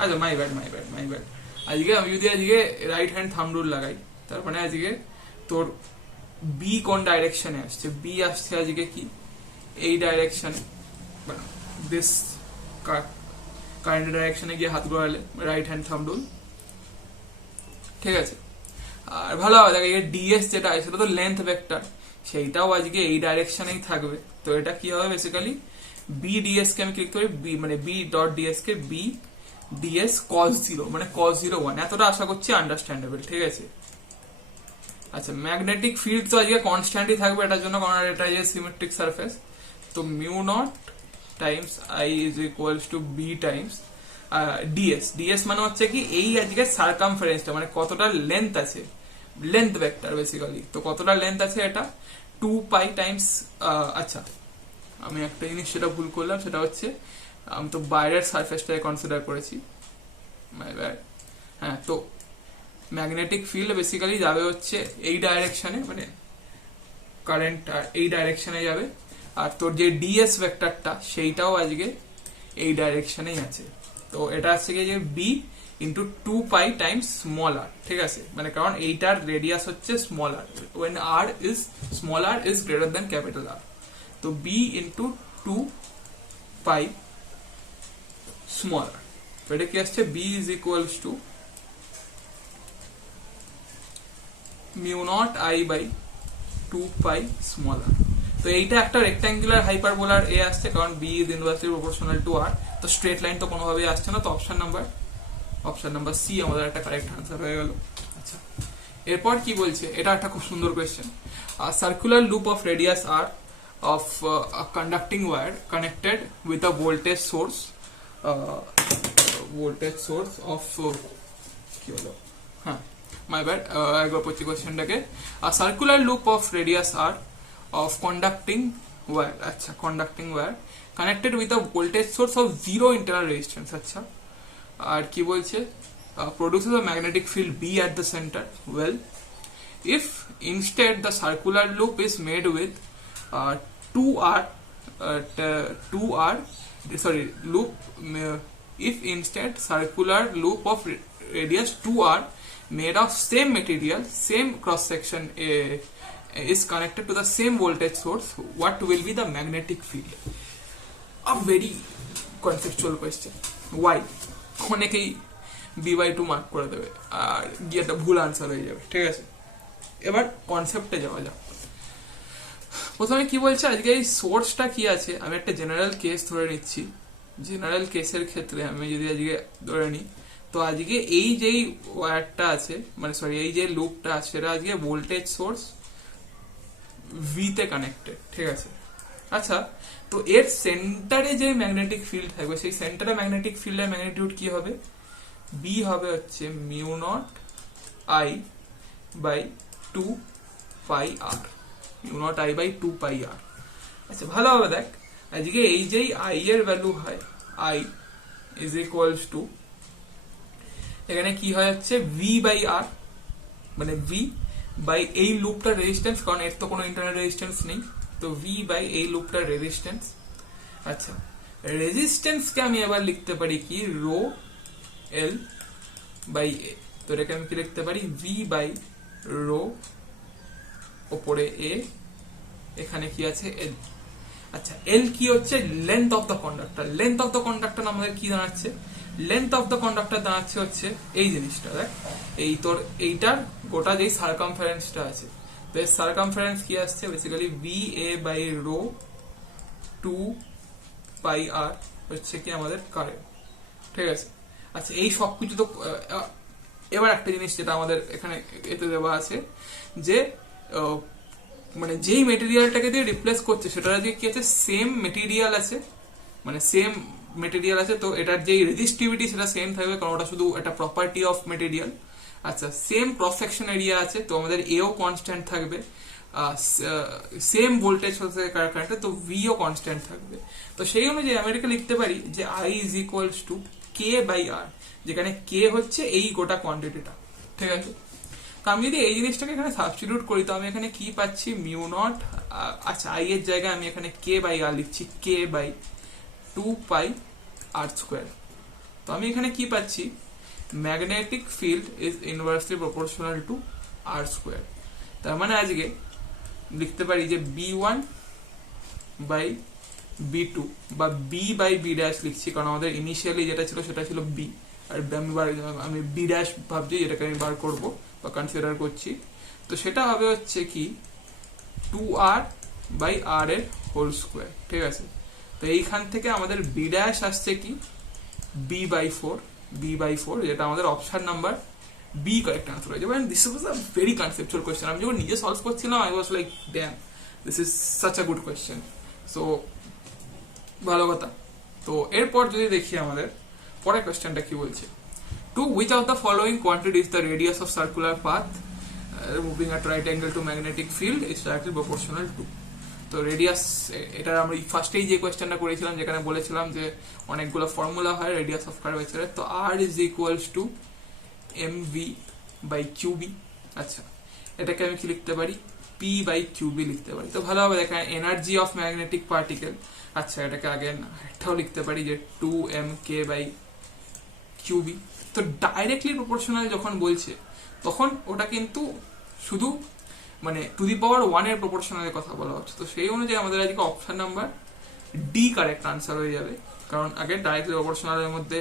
আচ্ছা মাই ব্যাড, আজকে আমি যদি আজকে রাইট হ্যান্ড থাম্ব রুল লাগাই, তার মানে আজকে তোর বি কোন ডাইরেকশনে আসছে, বি আসছে আজকে কি এই ডাইরেকশনে, দিস কারেন্ট ডাইরেকশনে গিয়ে হাত ঘোরালে রাইট হ্যান্ড থাম্ব রুল, ঠিক আছে? আর ভালো হবে, দেখ এই ডিএস যেটা আছে সেটা তো লেন্থ ভেক্টর, সেইটাও আজকে এই ডাইরেকশনেই থাকবে। তো এটা কি হবে, বেসিক্যালি বি ডিএস কে আমি ক্লিক করি, বি মানে B dot DS K B DS cos 0, মানে cos 0 1, এতটা আশা করছি আন্ডারস্ট্যান্ডেবল, ঠিক আছে? আচ্ছা, ম্যাগনেটিক ফিল্ড তো আজকে কনস্ট্যান্টই থাকবে এটার জন্য, কারণ এটা যে সিমেট্রিক সারফেস। তো mu naught times I is equals to B times DS. DS মানে হচ্ছে কি এই আজকে সার্কামফারেন্সটা, মানে কতটা লেন্থ আছে, লেন্থ ভেক্টর বেসিক্যালি। তো কতটা লেন্থ আছে এটা 2 পাই টাইমস, আচ্ছা আমি একটা জিনিস সেটা ভুল করলাম, সেটা হচ্ছে আমি তো বাইরের সারফেসটাকে কনসিডার করেছি, মাই ব্যাড। হ্যাঁ, তো ম্যাগনেটিক ফিল্ড বেসিক্যালি যাবে হচ্ছে এই ডাইরেকশনে, মানে কারেন্ট এই ডাইরেকশনে যাবে, আর তোর যে ডিএস ভেক্টরটা সেইটাও আজকে এই ডাইরেকশনেই আছে। তো এটা আছে কি যে B into 2 pi times small R, ঠিক আছে? মানে কারণ এইটার রেডিয়াস হচ্ছে small R, when r is small r is greater than capital R, তো B into 2 pi small R, তো এটা কি আসছে, B is equals to mu naught I by 2 pi small R. তো এইটা একটা রেক্টাঙ্গুলার হাইপারবোলার এ আসছে, কারণ B is inversely proportional to R, তো স্ট্রেট লাইন তো কোনোভাবেই আসছে না, তো অপশন নাম্বার সি আমাদের একটা কারেক্ট আনসার হয়ে গেল। আচ্ছা, এরপর কি বলছে, এটা একটা খুব সুন্দর question. Circular loop of radius R of a conducting wire connected with a voltage source of কি হলো হ্যাঁ my bad একবার পড়ছি কোশ্চেনটাকে a circular loop of radius r of conducting wire আচ্ছা conducting wire connected with a voltage source of zero internal resistance আচ্ছা আর কি বলছে produces a magnetic field B at the center. Well, if instead the circular loop is made with 2R loop, if instead circular loop of radius 2R made of same material, same cross section is connected to the same voltage source, what will be the magnetic field? A very conceptual question. Why? অনেকেই B/2 mark করে দেবে আর গিয়ে একটা ভুল answer হয়ে যাবে ঠিক আছে এবার কনসেপ্টে যাওয়া যাক প্রথমে কি বলছে আজকে এই সোর্সটা কি আছে আমি একটা জেনারেল কেস ধরে নিচ্ছি জেনারেল কেসের ক্ষেত্রে আমি যদি আজকে ধরে নিই তো আজকে এই যেই ওয়্যারটা আছে মানে সরি এই যে লুপটা আছে সেটা আজকে ভোল্টেজ সোর্স ভি তে কানেক্টেড ঠিক আছে আচ্ছা তো এর সেন্টারে যে ম্যাগনেটিক ফিল্ড থাকবে সেই সেন্টারে ম্যাগনেটিক ফিল্ডের ম্যাগনিটিউড কি হবে বি হবে হচ্ছে mu naught I by 2 pi R mu naught I by 2 pi R আচ্ছা ভালোভাবে দেখ আজকে এই যেই আই এর ভ্যালু হয় আই ইজ ইকুয়ালস টু এখানে কি হয় হচ্ছে ভি বাই আর মানে ভি বাই এই লুপটার রেজিস্ট্যান্স কারণ এর তো কোনো ইন্টারনাল রেজিস্ট্যান্স নেই তো ভি বাই এই লুপটার রেজিস্ট্যান্স আচ্ছা রেজিস্ট্যান্সকে আমি এবার লিখতে পারি কি রো এল বাই এ তো এটাকে আমি কি লিখতে পারি ভি বাই রো ওপরে এ এখানে কি আছে এল আচ্ছা এল কি হচ্ছে length of the conductor length of the conductor আমাদের কি দাঁড়াচ্ছে লেন্থ অফ দ্য কন্ডাক্টর দাঁড়াচ্ছে হচ্ছে এই জিনিসটা দেখ এই তোর এইটার গোটা যেই সার্কামফারেন্সটা আছে তো এর সার্কামফারেন্স কি আসছে basically V A by rho 2 pi R হচ্ছে কি আমাদের কারেন্ট ঠিক আছে আচ্ছা এই সবকিছু তো এবার একটা জিনিস যেটা আমাদের এখানে এতে দেওয়া আছে যে মানে যেই মেটেরিয়ালটাকে দিয়ে রিপ্লেস করছে সেটা দিয়ে কি আছে সেম মেটেরিয়াল আছে মানে সেম মেটেরিয়াল আছে তো এটার যেই রেজিস্টিভিটি সেটা সেম থাকবে কারণ ওটা শুধু একটা প্রপার্টি অফ মেটেরিয়াল আচ্ছা সেম ক্রস সেকশন এরিয়া আছে তো আমাদের এও কনস্ট্যান্ট থাকবে সেম ভোল্টেজ হচ্ছে কারেন্টে তো ভিও কনস্ট্যান্ট থাকবে তো সেই অনুযায়ী আমি এটাকে লিখতে পারি যে I is equals to K by R যেখানে কে হচ্ছে এই গোটা কোয়ান্টিটিটা ঠিক আছে তো আমি যদি এই জিনিসটাকে এখানে সাবস্টিটিউট করি তো আমি এখানে কি পাচ্ছি মিউ নট আচ্ছা আই এর জায়গায় আমি এখানে কে বাই আর লিখছি কে বাই 2 পাই আর স্কোয়ার তো আমি এখানে কি পাচ্ছি magnetic field is inversely proportional to R square তার মানে আজকে লিখতে পারি যে B1 বাই B2 বা B বাই B ড্যাশ লিখছি কারণ আমাদের ইনিশিয়ালি যেটা ছিল সেটা ছিল B আর আমি B ড্যাশ ভাবছি যেটাকে আমি বার করবো বা কনসিডার করছি তো সেটা হবে হচ্ছে কি 2R বাই R এর হোল স্কোয়ার ঠিক আছে তো এইখান থেকে আমাদের B ড্যাশ আসছে কি B বাই 4 যেটা আমাদের option number B correct answer হয়ে যাবে and this was a very conceptual question আমি যখন নিজে সলভ করছিলাম I was like damn this is such a good question so ভালো কথা তো এরপর যদি দেখি আমাদের পরের কোয়েশ্চেনটা কি বলছে two which of the following quantity is the radius of circular path moving at right angle to magnetic field is directly proportional to তো রেডিয়াস এটা আমরা ফার্স্টেই যে কোয়েশ্চেনটা করেছিলাম যেখানে বলেছিলাম যে অনেকগুলো ফর্মুলা হয় রেডিয়াস অফ কার্ভেচারের তো R is equals to mv by qb আচ্ছা এটাকে আমি কি লিখতে পারি p বাই qb লিখতে পারি তো ভালোভাবে দেখা এনার্জি অফ ম্যাগনেটিক পার্টিকেল আচ্ছা এটাকে আগে এটাও লিখতে পারি যে 2mk বাই qb তো ডাইরেক্টলি প্রপোর্শনাল যখন বলছে তখন ওটা কিন্তু শুধু মানে টু দি পাওয়ার 1 এর প্রপোর্শনালের কথা বলা হচ্ছে তো সেই অনুযায়ী আমাদের আজকে option number D correct answer হয়ে যাবে কারণ আগে ডাইরেক্টলি প্রপোর্শনালের মধ্যে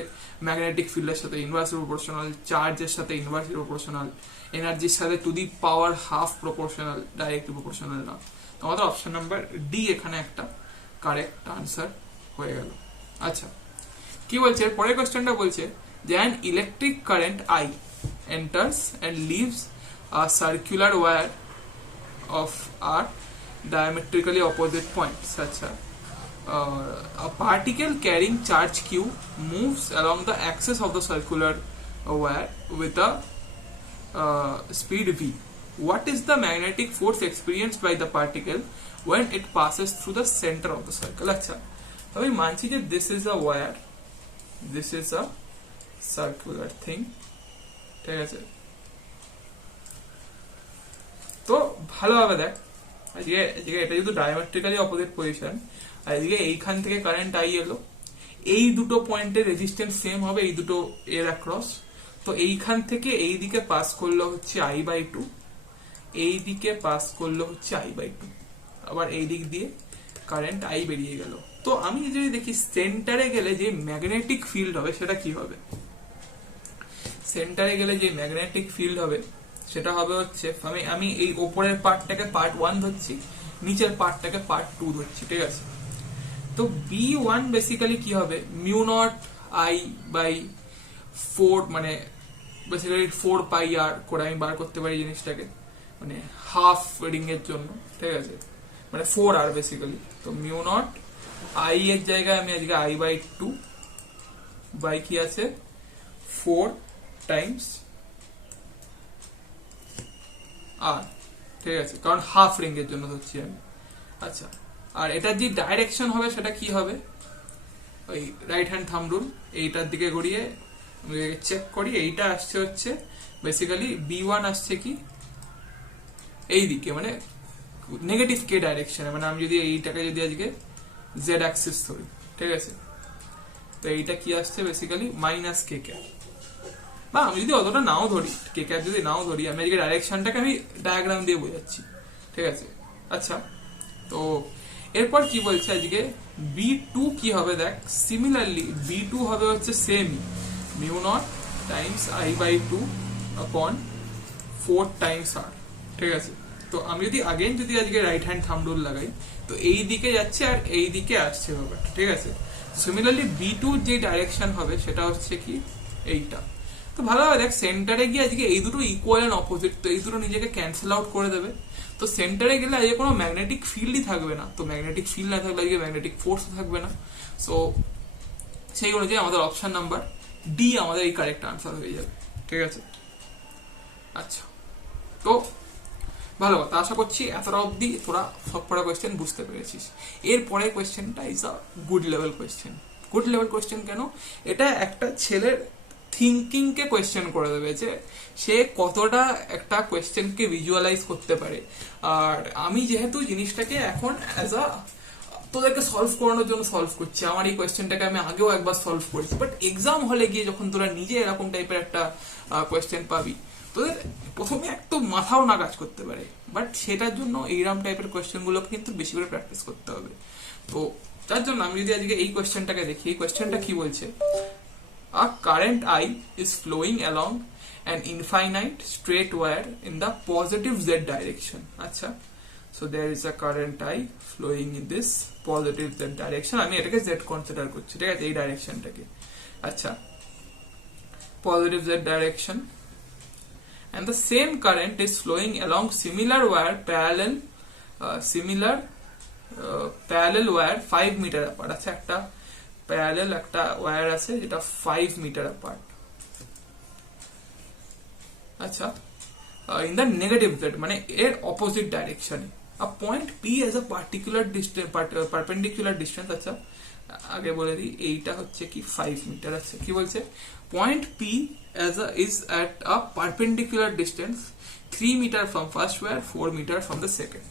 ম্যাগনেটিক ফিল্ডের সাথে ইনভার্সলি প্রপোর্শনাল চার্জের সাথে ইনভার্সলি প্রপোর্শনাল এনার্জির সাথে two the power half proportional directly proportional না তো আমাদের অপশন নাম্বার ডি এখানে একটা কারেক্ট আনসার হয়ে গেল আচ্ছা কি বলছে পরের কোশ্চেনটা বলছে যে an electric current I enters and leaves a circular wire of R diametrically opposite points. আচ্ছা, a particle carrying charge q moves along the axis of the circular wire with a speed v. What is the magnetic force experienced by the particle when it passes through the center of the circle? আচ্ছা, আমি মানছি যে this is a wire, this is a circular thing, ঠিক আছে? তো ভালোভাবে দেখ, আজকে এটা যেহেতু ডায়ামেট্রিক্যালি অপোজিট পজিশন, আর এদিকে এইখান থেকে কারেন্ট আই এলো, এই দুটো পয়েন্টের রেজিস্ট্যান্স সেম হবে, এই দুটো এর অ্যাক্রস। তো এইখান থেকে এই দিকে পাস করলো হচ্ছে I/2, এই দিকে পাস করলো হচ্ছে I/2, আবার এই দিক দিয়ে কারেন্ট আই বেরিয়ে গেল। তো আমি যদি দেখি সেন্টারে গেলে যে ম্যাগনেটিক ফিল্ড হবে সেটা কি হবে? সেন্টারে গেলে যে ম্যাগনেটিক ফিল্ড হবে সেটা হবে হচ্ছে, আমি এই ওপরের পার্টটাকে পার্ট 1 ধরছি, নিচের পার্টটাকে পার্ট 2 ধরছি, ঠিক আছে? তো B1 বেসিক্যালি কি হবে, মিউ নট I/4, মানে বেসিক্যালি 4πr করে আমি বার করতে পারি জিনিসটাকে, মানে হাফ রিং এর জন্য, ঠিক আছে? মানে 4r বেসিক্যালি। তো মিউ নট I এর জায়গায় আমি আজকে I/2 বাই কি আছে 4 টাইমস আর, ঠিক আছে, কারণ হাফ রিং এর জন্য হচ্ছে আমি। আচ্ছা, আর এটার যে ডাইরেকশন হবে সেটা কি হবে, ওই রাইট হ্যান্ড থাম্ব রুল এইটার দিকে ঘুরিয়ে চেক করি, এইটা আসছে হচ্ছে বেসিক্যালি B1 আসছে কি এই দিকে, মানে নেগেটিভ কে ডাইরেকশনে, মানে আমি যদি এইটাকে যদি আজকে জেড অ্যাক্সিস ধরি, ঠিক আছে? তো এইটা কি আসছে বেসিক্যালি মাইনাস কে ক্যাপ, বা আমি যদি অতটা নাও ধরি, কে ক্যাপ যদি নাও ধরি, আমি আজকে ডাইরেকশনটাকে আমি ডায়াগ্রাম দিয়ে বোঝাচ্ছি, ঠিক আছে? আচ্ছা, তো এরপর কি বলছে আজকে B2 কি হবে, দেখ সিমিলারলি B2 হবে হচ্ছে সেমই, মিউ নট টাইমস I/2 আপন 4 টাইমস r, ঠিক আছে? তো আমি যদি আগেন যদি আজকে রাইট হ্যান্ড থাম্ব রুল লাগাই, তো এই দিকে যাচ্ছে আর এই দিকে আসছে ব্যাপারটা, ঠিক আছে? সিমিলারলি B2 যে ডাইরেকশন হবে সেটা হচ্ছে কি এইটা। তো ভালোভাবে দেখ, সেন্টারে গিয়ে আজকে এই দুটো ইকুয়াল এন্ড অপোজিট, তো এই দুটো নিজেকে ক্যান্সেল আউট করে দেবে। তো সেন্টারে গেলে আজকে কোনো ম্যাগনেটিক ফিল্ডই থাকবে না, তো ম্যাগনেটিক ফিল্ড না থাকলে আজকে ম্যাগনেটিক ফোর্স থাকবে না। সো সেই অনুযায়ী আমাদের অপশন নাম্বার ডি আমাদের এই কারেক্ট আনসার হয়ে যাবে, ঠিক আছে? আচ্ছা, তো ভালো কথা, আশা করছি এতটা অব্দি তোরা সবকটা কোয়েশ্চেন বুঝতে পেরেছিস। এরপরে কোয়েশ্চেনটা is a good level question. Good level question কেন? এটা একটা ছেলের থিঙ্কিং কে কোয়েশ্চেন করে দেবে, যে সে কতটা একটা কোয়েশ্চেনকে ভিজুয়ালাইজ করতে পারে। আর আমি যেহেতু জিনিসটাকে এখন অ্যাজ আ তোদেরকে সলভ করানোর জন্য সলভ করছি, আমার এই কোয়েশ্চেনটাকে আমি আগেও একবার সলভ করেছি, বাট এক্সাম হলে গিয়ে যখন তোরা নিজে এরকম টাইপের একটা কোয়েশ্চেন পাবি, তোদের প্রথমে একদম মাথাও না কাজ করতে পারে, বাট সেটার জন্য এইরকম টাইপের কোয়েশ্চেন গুলোকে কিন্তু বেশি করে প্র্যাকটিস করতে হবে। তো তার জন্য আমি যদি আজকে এই কোয়েশ্চেনটাকে দেখি, এই কোয়েশ্চেনটা কি বলছে, a current I is flowing along an infinite straight wire in the positive z direction. আচ্ছা, so there is a current I flowing in this positive z direction, আমি এটাকে z কনসিডার করছি, ঠিক আছে, এই ডাইরেকশনটাকে। আচ্ছা, positive z direction, and the same current is flowing along similar wire parallel wire 5 meter apart. আচ্ছা, একটা প্যারালাল একটা ওয়্যার আছে যেটা 5 মিটার অ্যাপার্ট। আচ্ছা, ইন দ্য নেগেটিভ জেড, মানে এর অপোজিট ডাইরেকশনে। আ point P as a perpendicular distance. আচ্ছা, আগে বলে দিই এইটা হচ্ছে কি 5 মিটার। আছে কি বলছে, point P is at a perpendicular distance 3 meter from first wire, 4 meter from the second.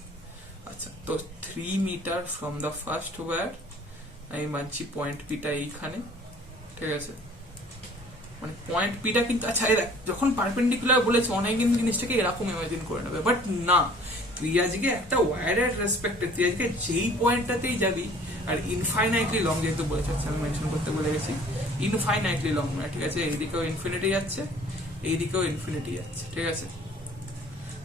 আচ্ছা, তো 3 meter from the first wire, আমি মানছি পয়েন্ট পিটা এইখানে, ঠিক আছে, মানে পয়েন্ট পিটা কিন্তু, আচ্ছা দেখ, যখন পারপেন্ডিকুলার বলেছে অনেক কিন্তু জিনিসটাকে এরকম ইমাজিন করে নেবে, বাট না, তুই আজকে একটা ওয়্যারের রেসপেক্টে তুই আজকে যেই পয়েন্টটাতেই যাবি, আর ইনফাইনাইটলি লং যেহেতু বলেছে, আমি মেনশন করতে বলে গেছি, ইনফাইনাইটলি লং নয়, ঠিক আছে, এইদিকেও ইনফিনিটি যাচ্ছে, এইদিকেও ইনফিনিটি যাচ্ছে, ঠিক আছে।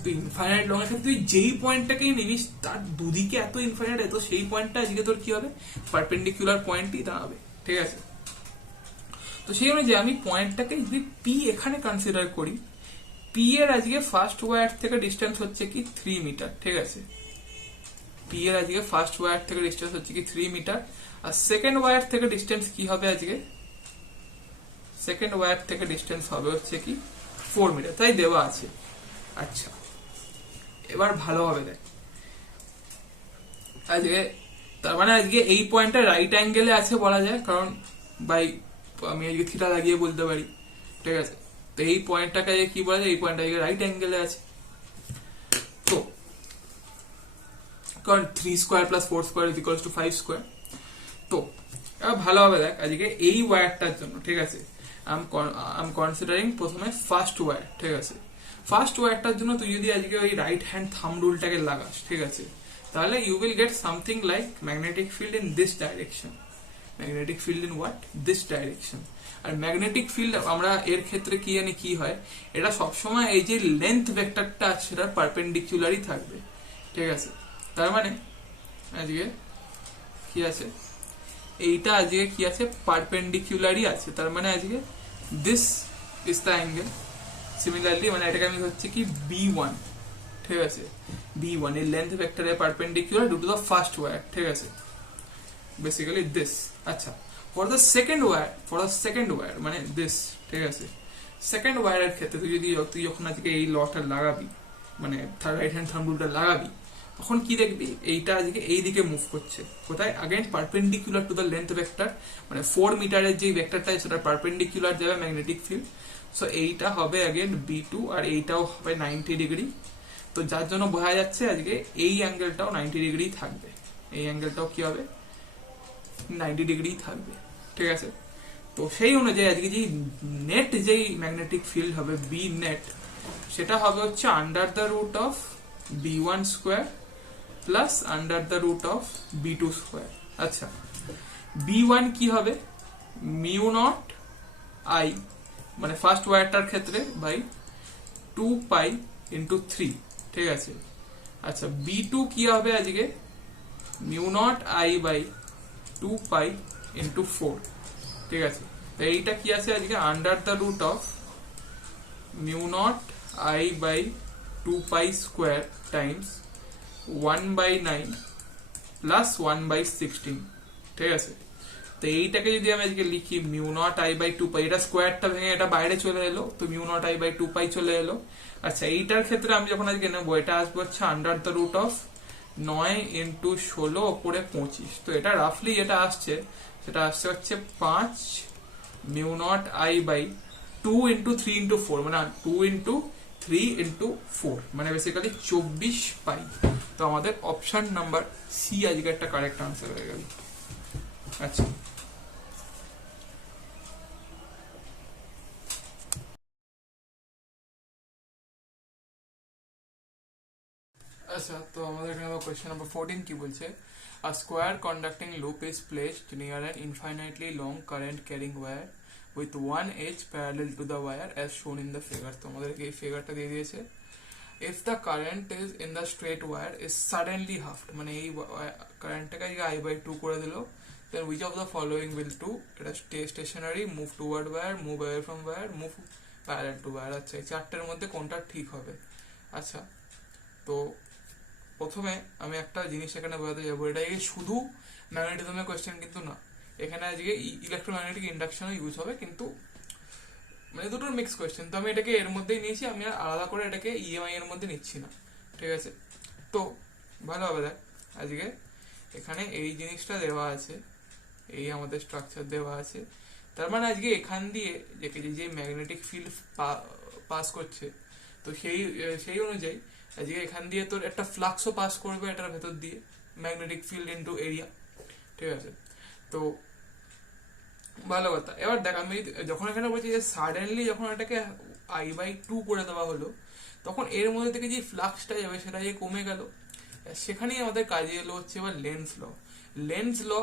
তুই ইনফাইনাইট লং এর ক্ষেত্রে তুই যেই পয়েন্টটাকেই নিবিস তার দুদিকে এত ইনফাইনাইট, এত সেই পয়েন্টটা আজকে তোর কি হবে, পারপেন্ডিকুলার পয়েন্টই দাঁড়াবে, ঠিক আছে। তো সেই অনুযায়ী আমি পয়েন্টটাকে যদি পি এখানে কনসিডার করি, পি এর আজকে ফার্স্ট ওয়্যার থেকে ডিস্টেন্স হচ্ছে কি 3 মিটার, ঠিক আছে। পি এর আজকে ফার্স্ট ওয়্যার থেকে ডিস্টেন্স হচ্ছে কি 3 মিটার, আর সেকেন্ড ওয়্যার থেকে ডিস্টেন্স কি হবে আজকে, সেকেন্ড ওয়্যার থেকে ডিস্টেন্স হবে হচ্ছে কি 4 মিটার, তাই দেওয়া আছে। আচ্ছা, এবার ভালোভাবে দেখ আজকে, তার মানে আজকে এই পয়েন্টটা রাইট অ্যাঙ্গেলে আছে বলা যায়, কারণ বাই আমি আজকে থিটা লাগিয়ে বলতে পারি, ঠিক আছে। তো এই পয়েন্টটাকে কি বলা যায়, এই পয়েন্টটা আজকে রাইট অ্যাঙ্গেলে আছে। তো কারণ 3 square plus 4 square is equals two 5 square. তো এবার ভালোভাবে দেখ আজকে এই ওয়্যারটার জন্য, ঠিক আছে, আই এম কনসিডারিং প্রথমে ফার্স্ট ওয়্যার, ঠিক আছে। ফার্স্ট ওয়্যারটার জন্য তুই যদি আজকে ওই রাইট হ্যান্ড থাম্ব রুলটাকে লাগাস, ঠিক আছে, তাহলে you will get something like magnetic field in this direction, magnetic field in what, this direction. আর ম্যাগনেটিক ফিল্ড আমরা এর ক্ষেত্রে কি জানি কি হয়, এটা সবসময় এই যে লেন্থ ভেক্টরটা আছে সেটার পারপেন্ডিকুলারই থাকবে, ঠিক আছে। তার মানে আজকে কি আছে, এইটা আজকে কি আছে, পারপেন্ডিকুলারই আছে, তার মানে আজকে this is the angle. Similarly মানে এটাকে আমি হচ্ছে কি B1, ঠিক আছে, B1 এর লেন্থ ভেক্টরের perpendicular due to the first wire, ঠিক আছে, বেসিক্যালি দিস। আচ্ছা, ফর দ্য সেকেন্ড ওয়্যার মানে দিস, ঠিক আছে, সেকেন্ড ওয়্যারের ক্ষেত্রে তুই যখন আজকে এই লটা লাগাবি, মানে রাইট হ্যান্ড থাম্ব রুলটা লাগাবি, তখন কি দেখবি এইটা আজকে এই দিকে মুভ করছে, কোথায়, again perpendicular to the length vector, মানে 4 মিটারের যে ভেক্টরটা সেটা পারপেন্ডিকুলার যাবে ম্যাগনেটিক ফিল্ড। সো এইটা হবে আগেন B2 আর এইটাও হবে 90 ডিগ্রি। তো যার জন্য বোঝা যাচ্ছে আজকে এই অ্যাঙ্গেলটাও 90 ডিগ্রি থাকবে, এই অ্যাঙ্গেলটাও কি হবে 90 ডিগ্রি থাকবে, ঠিক আছে। তো সেই অনুযায়ী আজকে যে নেট যেই ম্যাগনেটিক ফিল্ড হবে বি নেট, সেটা হবে হচ্ছে under the root of B1 square plus under the root of B2 square. আচ্ছা, B1 কি হবে, মিউ নট আই, মানে ফার্স্ট ওয়্যারটার ক্ষেত্রে বাই 2 পাই ইন্টু 3, ঠিক আছে। আচ্ছা, B2 কি হবে আজকে, mu naught I by 2 pi into 4, ঠিক আছে। তো এইটা কি আছে আজকে, under the root of mu naught I by 2 pi square times 1/9 plus 1/16, ঠিক আছে। তো এইটাকে যদি আমি আজকে লিখি mu naught I by 2 pi, এটা স্কোয়ারটা ভেঙে এটা বাইরে চলে এলো, তো mu naught I by 2 pi চলে এলো। আচ্ছা, এইটার ক্ষেত্রে আমি যখন আজকে নেবো, এটা আসবে হচ্ছে under the root of 9 into 16 ওপরে 25। তো এটা রাফলি যেটা আসছে সেটা আসছে হচ্ছে 5 mu naught I by 2 into 3 into 4, মানে 2 ইন্টু 3 ইন্টু 4, মানে বেসিক্যালি 24 পাই। তো আমাদের অপশন নাম্বার সি আজকে একটা কারেক্ট আনসার হয়ে গেল। আচ্ছা, আচ্ছা, তো আমাদের এখানে কোয়েশ্চেন নাম্বার 14 কি বলছে, a square conducting loop is placed near an infinitely long current carrying wire with one edge parallel to the wire as shown in the figure। তো আমাদেরকে এই ফিগারটা দিয়ে দিয়েছে, if the current is in the straight wire is suddenly halved, মানে এই কারেন্টটাকে I by 2 করে দিল, then which of the following will do, এটা stay stationary, move toward wire, move away from wire, move parallel to wire। আচ্ছা, এই চারটের মধ্যে কোনটা ঠিক হবে। আচ্ছা, তো প্রথমে আমি একটা জিনিস এখানে বোঝাতে যাবো, এটা শুধু ম্যাগনেটিজমের কোয়েশ্চেন কিন্তু না, এখানে আজকে ইলেকট্রোম্যাগনেটিক ইন্ডাকশনও ইউজ হবে, কিন্তু মানে দুটোর মিক্স কোয়েশ্চেন। তো আমি এটাকে এর মধ্যেই নিয়েছি, আমি আর আলাদা করে এটাকে ইএমআই এর মধ্যে নিচ্ছি না, ঠিক আছে। তো ভালো হবে দেখ, আজকে এখানে এই জিনিসটা দেওয়া আছে, এই আমাদের স্ট্রাকচার দেওয়া আছে, তার মানে আজকে এখান দিয়ে যে ম্যাগনেটিক ফিল্ড পাস করছে, তো সেই অনুযায়ী আজকে এখান দিয়ে তোর একটা ফ্লাক্সও পাস করবে এটার ভেতর দিয়ে, ম্যাগনেটিক ফিল্ড ইনটু এরিয়া, ঠিক আছে। তো ভালো কথা। এবার দেখ, আমি যখন এখানে বলছি যে সাডেনলি যখন এটাকে I/2 করে দেওয়া হলো, তখন এর মধ্যে থেকে যে ফ্লাক্সটা যাবে সেটা যে কমে গেল, সেখানেই আমাদের কাজে এলো হচ্ছে এবার Lenz law. Lenz law,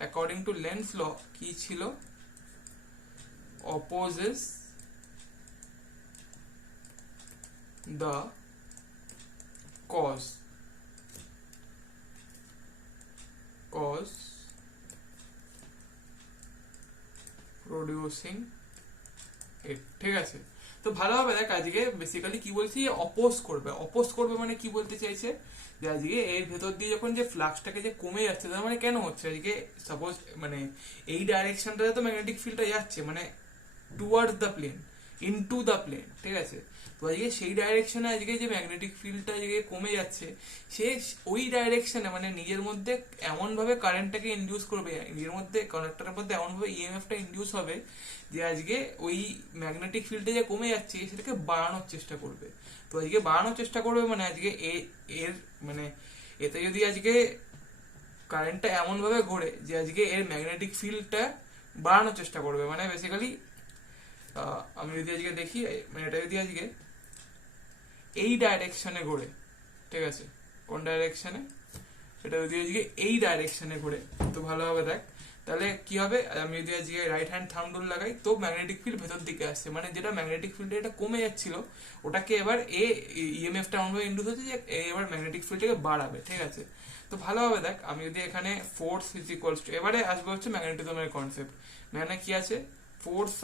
according to Lenz law কি ছিল, opposes the cause producing it, ঠিক আছে। তো ভালোভাবে দেখ আজকে বেসিক্যালি কি বলছি, অপোজ করবে মানে কি বলতে চাইছে যে আজকে এর ভেতর দিয়ে যখন যে ফ্লাক্সটাকে যে কমে যাচ্ছে, তার মানে কেন হচ্ছে আজকে, সাপোজ মানে এই ডাইরেকশনটাতে তো ম্যাগনেটিক ফিল্ডটা যাচ্ছে মানে towards the plane, into the plane, ঠিক আছে। তো আজকে সেই ডাইরেকশনে আজকে যে ম্যাগনেটিক ফিল্ডটা আজকে কমে যাচ্ছে, সে ওই ডাইরেকশনে মানে নিজের মধ্যে এমন ভাবে কারেন্টটাকে ইনডিউস করবে, নিজের মধ্যে কন্ডাক্টরের মধ্যে এমন ভাবে ইএমএফটা ইনডিউস হবে যে আজকে ওই ম্যাগনেটিক ফিল্ডে যে কমে যাচ্ছে সেটাকে বাড়ানোর চেষ্টা করবে। তো আজকে বাড়ানোর চেষ্টা করবে মানে আজকে এর মানে এতে যদি আজকে কারেন্টটা এমন ভাবে ঘোরে যে আজকে এর ম্যাগনেটিক ফিল্ডটা বাড়ানোর চেষ্টা করবে, মানে বেসিক্যালি আমি যদি আজকে দেখি মানে এটা যদি আজকে এই ডাইরেকশনে ঘোরে, ঠিক আছে, কোন ডাইরেকশনে, এটা যদি আজকে এই ডাইরেকশনে ঘোরে, তো ভালোভাবে দেখ তাহলে কি হবে, আমি যদি আজকে রাইট হ্যান্ড থাম্ব রুল লাগাই তো ম্যাগনেটিক ফিল্ড ভেতর দিকে আসছে, মানে যেটা ম্যাগনেটিক ফিল্ডে এটা কমে যাচ্ছিল ওটাকে এবার ইএমএফটা এমনভাবে ইন্ডিউস হচ্ছে যে এবার ম্যাগনেটিক ফিল্ডটাকে বাড়াবে, ঠিক আছে। তো ভালোভাবে দেখ আমি যদি এখানে ফোর্স ইজ ইকুয়ালস টু, এবারে আসবে হচ্ছে ম্যাগনেটিজমের কনসেপ্ট, মানে কি আছে, force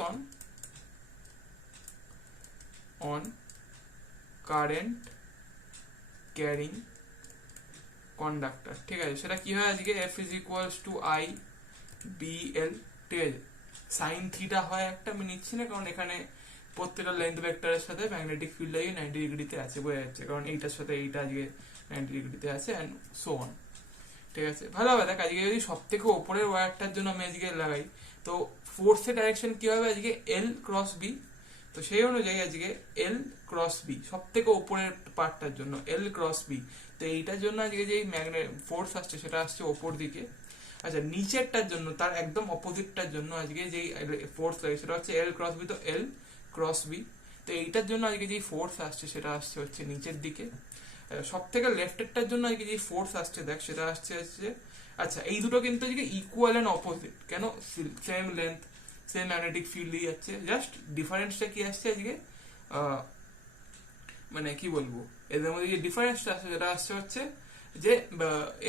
on current carrying conductor, ঠিক আছে। সেটা কি হয় আজকে F is equals to I B L, ঠিক আছে। সাইন থিটা হয় একটা, আমি নিচ্ছি না কারণ এখানে প্রত্যেকটা লেন্থ ভেক্টরের সাথে ম্যাগনেটিক ফিল্ড আজকে 90 ডিগ্রিতে আছে, বোঝা যাচ্ছে, কারণ এইটার সাথে এইটা আজকে 90 ডিগ্রিতে আছে এন্ড সো অন, ঠিক আছে। ভালো হবে দেখ আজকে যদি সব থেকে ওপরের ওয়্যারটার জন্য আমি আজকে লাগাই তো ফোর্সের ডাইরেকশন কি হবে আজকে এল ক্রস বি, তো সেই অনুযায়ী আজকে এল ক্রস বি সব থেকে উপরের পার্টটার জন্য এল ক্রস বি, তো এইটার জন্য আজকে যে ম্যাগনেট ফোর্স আসছে সেটা আসছে ওপর দিকে। আচ্ছা নিচেরটার জন্য তার একদম অপোজিটটার জন্য আজকে যে ফোর্স লাগে সেটা হচ্ছে এল ক্রস বি, তো এল ক্রস বি, তো এইটার জন্য আজকে যে ফোর্স আসছে সেটা আসছে হচ্ছে নিচের দিকে। সব থেকে লেফটেরটার জন্য আজকে যে ফোর্স আসছে দেখ সেটা আসছে হচ্ছে, আচ্ছা এই দুটো কিন্তু আজকে ইকুয়াল এন্ড অপোজিট, কেন, সেম লেন্থ সেম ম্যাগনেটিক ফিল্ডই যাচ্ছে, জাস্ট ডিফারেন্সটা কি আসছে আজকে মানে কি বলবো, এদের মধ্যে যে ডিফারেন্সটা আসছে সেটা আসছে হচ্ছে যে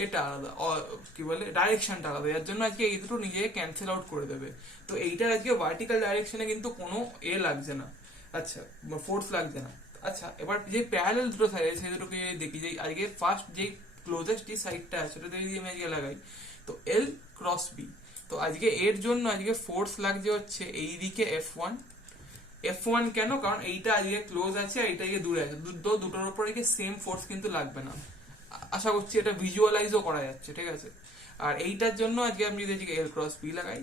এটা আলাদা, কি বলে ডাইরেকশনটা আলাদা, এর জন্য আজকে এই দুটো নিজেকে ক্যান্সেল আউট করে দেবে। তো এইটার আজকে ভার্টিক্যাল ডাইরেকশনে কিন্তু কোনো লাগছে না, আচ্ছা ফোর্স লাগছে না। আচ্ছা এবার যে প্যারালাল দুটো সাইড সেই দুটোকে যদি দেখি যে আজকে ফার্স্ট যে ক্লোজেস্ট যে সাইডটা আছে সেটাতে যদি আমি আজকে লাগাই তো এল ক্রস বি, তো আজকে এর জন্য আজকে ফোর্স লাগছে হচ্ছে এইদিকে F1 কেন, কারণ এইটা আজকে ক্লোজ আছে এইটা আজকে দূরে আছে, দুটোর উপর সেম ফোর্স কিন্তু লাগবে না, আশা করছি এটা ভিজুয়ালাইজও করা যাচ্ছে, ঠিক আছে। আর এইটার জন্য আজকে আমি যদি আজকে এল ক্রস বি লাগাই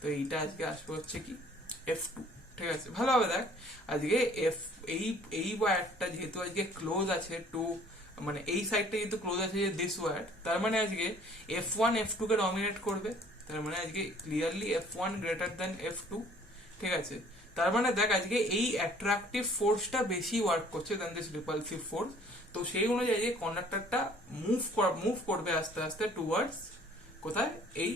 তো এইটা আজকে আসবে হচ্ছে কি F2, ঠিক আছে। ভালোভাবে দেখ আজকে এই ওয়্যারটা যেহেতু আজকে ক্লোজ আছে টু, মানে এই সাইডটা যেহেতু ক্লোজ আছে যে দিস ওয়্যার, তার মানে আজকে F1 F2 কে ডমিনেট করবে, তার মানে আজকে clearly F1 greater than F2, ঠিক আছে। তার মানে দেখ আজকে এই অ্যাট্রাকটিভ ফোর্সটা বেশি ওয়ার্ক করছে দেন দিস রিপালসিভ ফোর্স, তো সেই অনুযায়ী এই কন্ডাক্টরটা মুভ করবে আস্তে আস্তে টুয়ার্ডস কোথায়, এই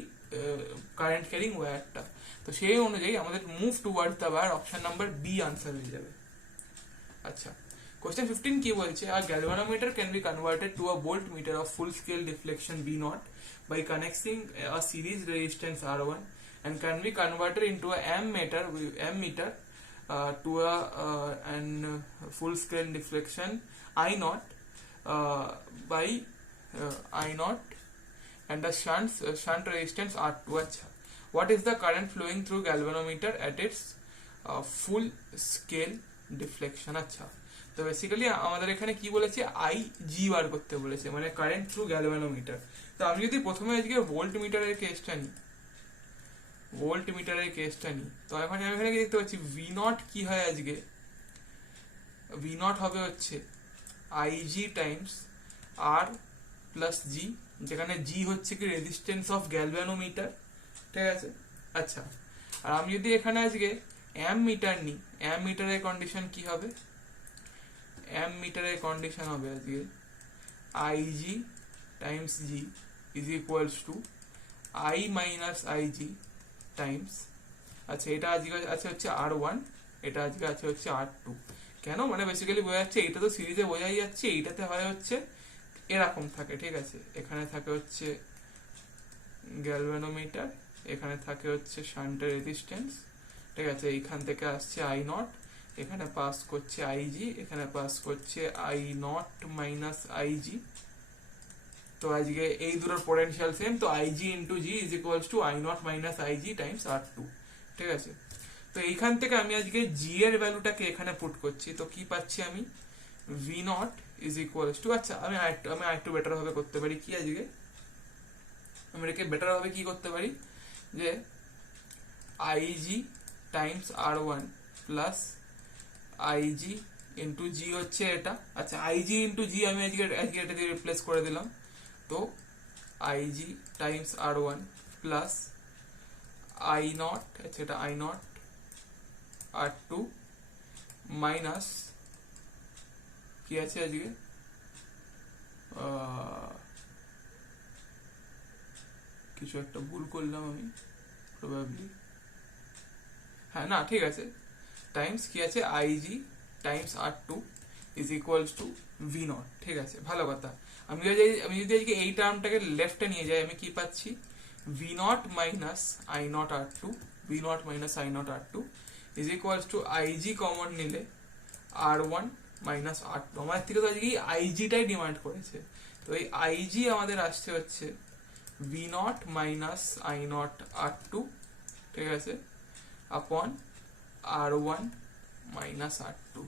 কারেন্ট ক্যারিং ওয়্যারটা, তো সেই অনুযায়ী আমাদের move towards the wire, option number B answer হয়ে যাবে। আচ্ছা কোশ্চেন 15 কি বলছে, a galvanometer can be converted to a voltmeter of full scale deflection V0 by connecting a series resistance R1 and can be converted into a ammeter to a full scale deflection I0 by I0 and the shunt resistance R2. What is the current flowing through galvanometer at its full scale deflection? আচ্ছা তো basically আমাদের এখানে কি বলেছে, I G বার করতে বলেছে, মানে current through galvanometer. তো আমি যদি প্রথমে আজকে ভোল্ট মিটারের কেসটা নিই, তো এখন আমি এখানে কি দেখতে পাচ্ছি ভি নট কি হয় আজকে, ভি নট হবে হচ্ছে আইজি টাইমস আর প্লাস জি, যেখানে জি হচ্ছে কি রেজিস্ট্যান্স অফ গ্যালভানোমিটার, ঠিক আছে। আচ্ছা আর আমি যদি এখানে আজকে অ্যাম মিটার নিই, অ্যাম মিটারের কন্ডিশন কি হবে, অ্যাম মিটারের কন্ডিশন হবে আজকে IG Times G is equals to I minus IG Times, আচ্ছা এটা আজকে আছে হচ্ছে R1, এটা আজকে আছে হচ্ছে R2, কেন, মানে বেসিক্যালি বোঝা যাচ্ছে এইটা তো সিরিজে বোঝাই যাচ্ছে, এইটাতে হয় হচ্ছে এরকম থাকে, ঠিক আছে। এখানে থাকে হচ্ছে গ্যালভানোমিটার, এখানে থাকে হচ্ছে শান্টের রেজিস্ট্যান্স, ঠিক আছে। এইখান থেকে আসছে I0, এখানে পাস করছে আইজি, এখানে পাস করছে আই নট মাইনাস আইজি। তো আজকে এই দুটোর পোটেনশিয়াল সেম, তো IG into G is equals to I naught minus IG times R two. ঠিক আছে, তো এইখান থেকে আমি আজকে জি এর ভ্যালুটাকে এখানে পুট করছি, তো কি পাচ্ছি আমি, V naught is equals two, আচ্ছা আমি আরেকটু বেটার ভাবে করতে পারি কি আজকে, আমি এটাকে বেটার ভাবে কি করতে পারি যে IG times R one plus IG into জি হচ্ছে এটা, আচ্ছা আইজি ইন্টু জি আমি আজকে এটা দিয়ে রিপ্লেস করে দিলাম, তো IG times R one plus I naught, আচ্ছা এটা I naught R two minus কি আছে আজকে, কিছু একটা ভুল করলাম আমি প্রবাবলি, হ্যাঁ না ঠিক আছে, টাইমস কি আছে IG times R two is equals to V naught. ঠিক আছে, ভালো কথা। আমি যদি আজকে এই টার্মটাকে লেফটে নিয়ে যাই, আমি কি পাচ্ছি, V naught minus I naught R two, V naught minus I naught R two is equals to IG common নিলে R one minus R two. আমার থেকে তো আজকে আইজিটাই ডিমান্ড করেছে, তো এই আইজি আমাদের আসছে হচ্ছে V naught minus I naught R two, ঠিক আছে, upon R one minus R two.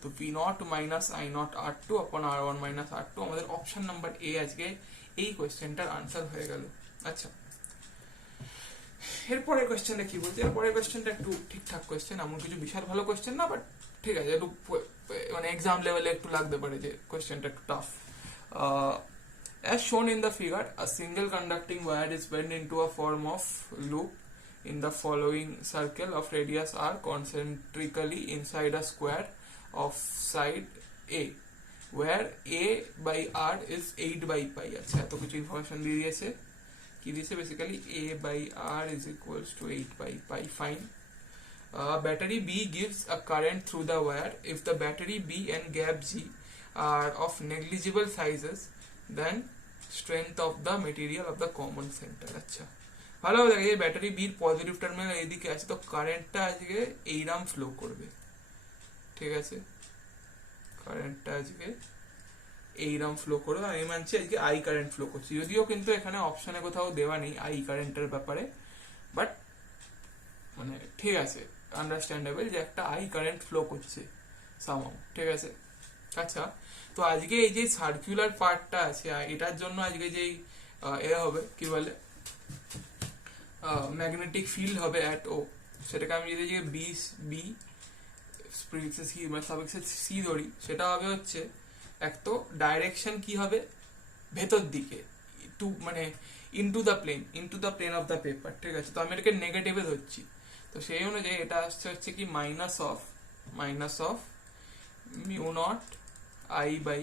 তো V naught minus I naught R two upon R one minus R two আমাদের অপশন নাম্বার এ আজকে এই কোয়েশ্চেনটার আনসার হয়ে গেল। আচ্ছা, এরপরের কোয়েশ্চেনটা কি বলছে, এরপরের কোয়েশ্চেনটা একটু ঠিকঠাক কোয়েশ্চেন, এমন কিছু বিশাল ভালো কোয়েশ্চেন না, বাট ঠিক আছে, একটু মানে এক্সাম লেভেলে একটু লাগতে পারে যে কোয়েশ্চেনটা একটু tough. As shown in the figure, a single conducting wire is bent into a form of loop in the following circle of radius r concentrically inside a square of side A, where A by r is 8 by pi. আচ্ছা, এত কিছু information দিয়ে দিয়েছে, কি দিয়েছে basically, A by r is equals to 8 by pi. Fine. Battery B gives a current through the wire. If the battery B and gap G are of negligible sizes, then strength of the material of the common center. আচ্ছা, ভালো হবে, এই battery বির positive terminal এইদিকে আছে, তো কারেন্টটা আজকে এইরাম ফ্লো করবে। ঠিক আছে, কারেন্টটা আজকে এইরাম ফ্লো করবে, আমি মানছি আজকে আই কারেন্ট ফ্লো করছি, যদিও কিন্তু এখানে অপশনে কোথাও দেওয়া নেই আই কারেন্টের ব্যাপারে, বাট মানে ঠিক আছে, আন্ডারস্ট্যান্ডেবল যে একটা আই কারেন্ট ফ্লো করছে সামহাউ। ঠিক আছে, আচ্ছা, তো আজকে এই যে সার্কুলার পার্টটা আছে এটার জন্য আজকে যেই এ হবে কি বলে ম্যাগনেটিক ফিল্ড হবে অ্যাট ও, সেটাকে আমি যদি বি বি প্রিফিক্সে সি মানে সাফিক্সে সি ধরি, সেটা হবে হচ্ছে এক তো ডাইরেকশন কি হবে ভেতর দিকে, টু মানে into the plane of the paper. ঠিক আছে, তো আমি এটাকে নেগেটিভে ধরছি, তো সেই অনুযায়ী এটা আসছে হচ্ছে কি minus of mu naught I by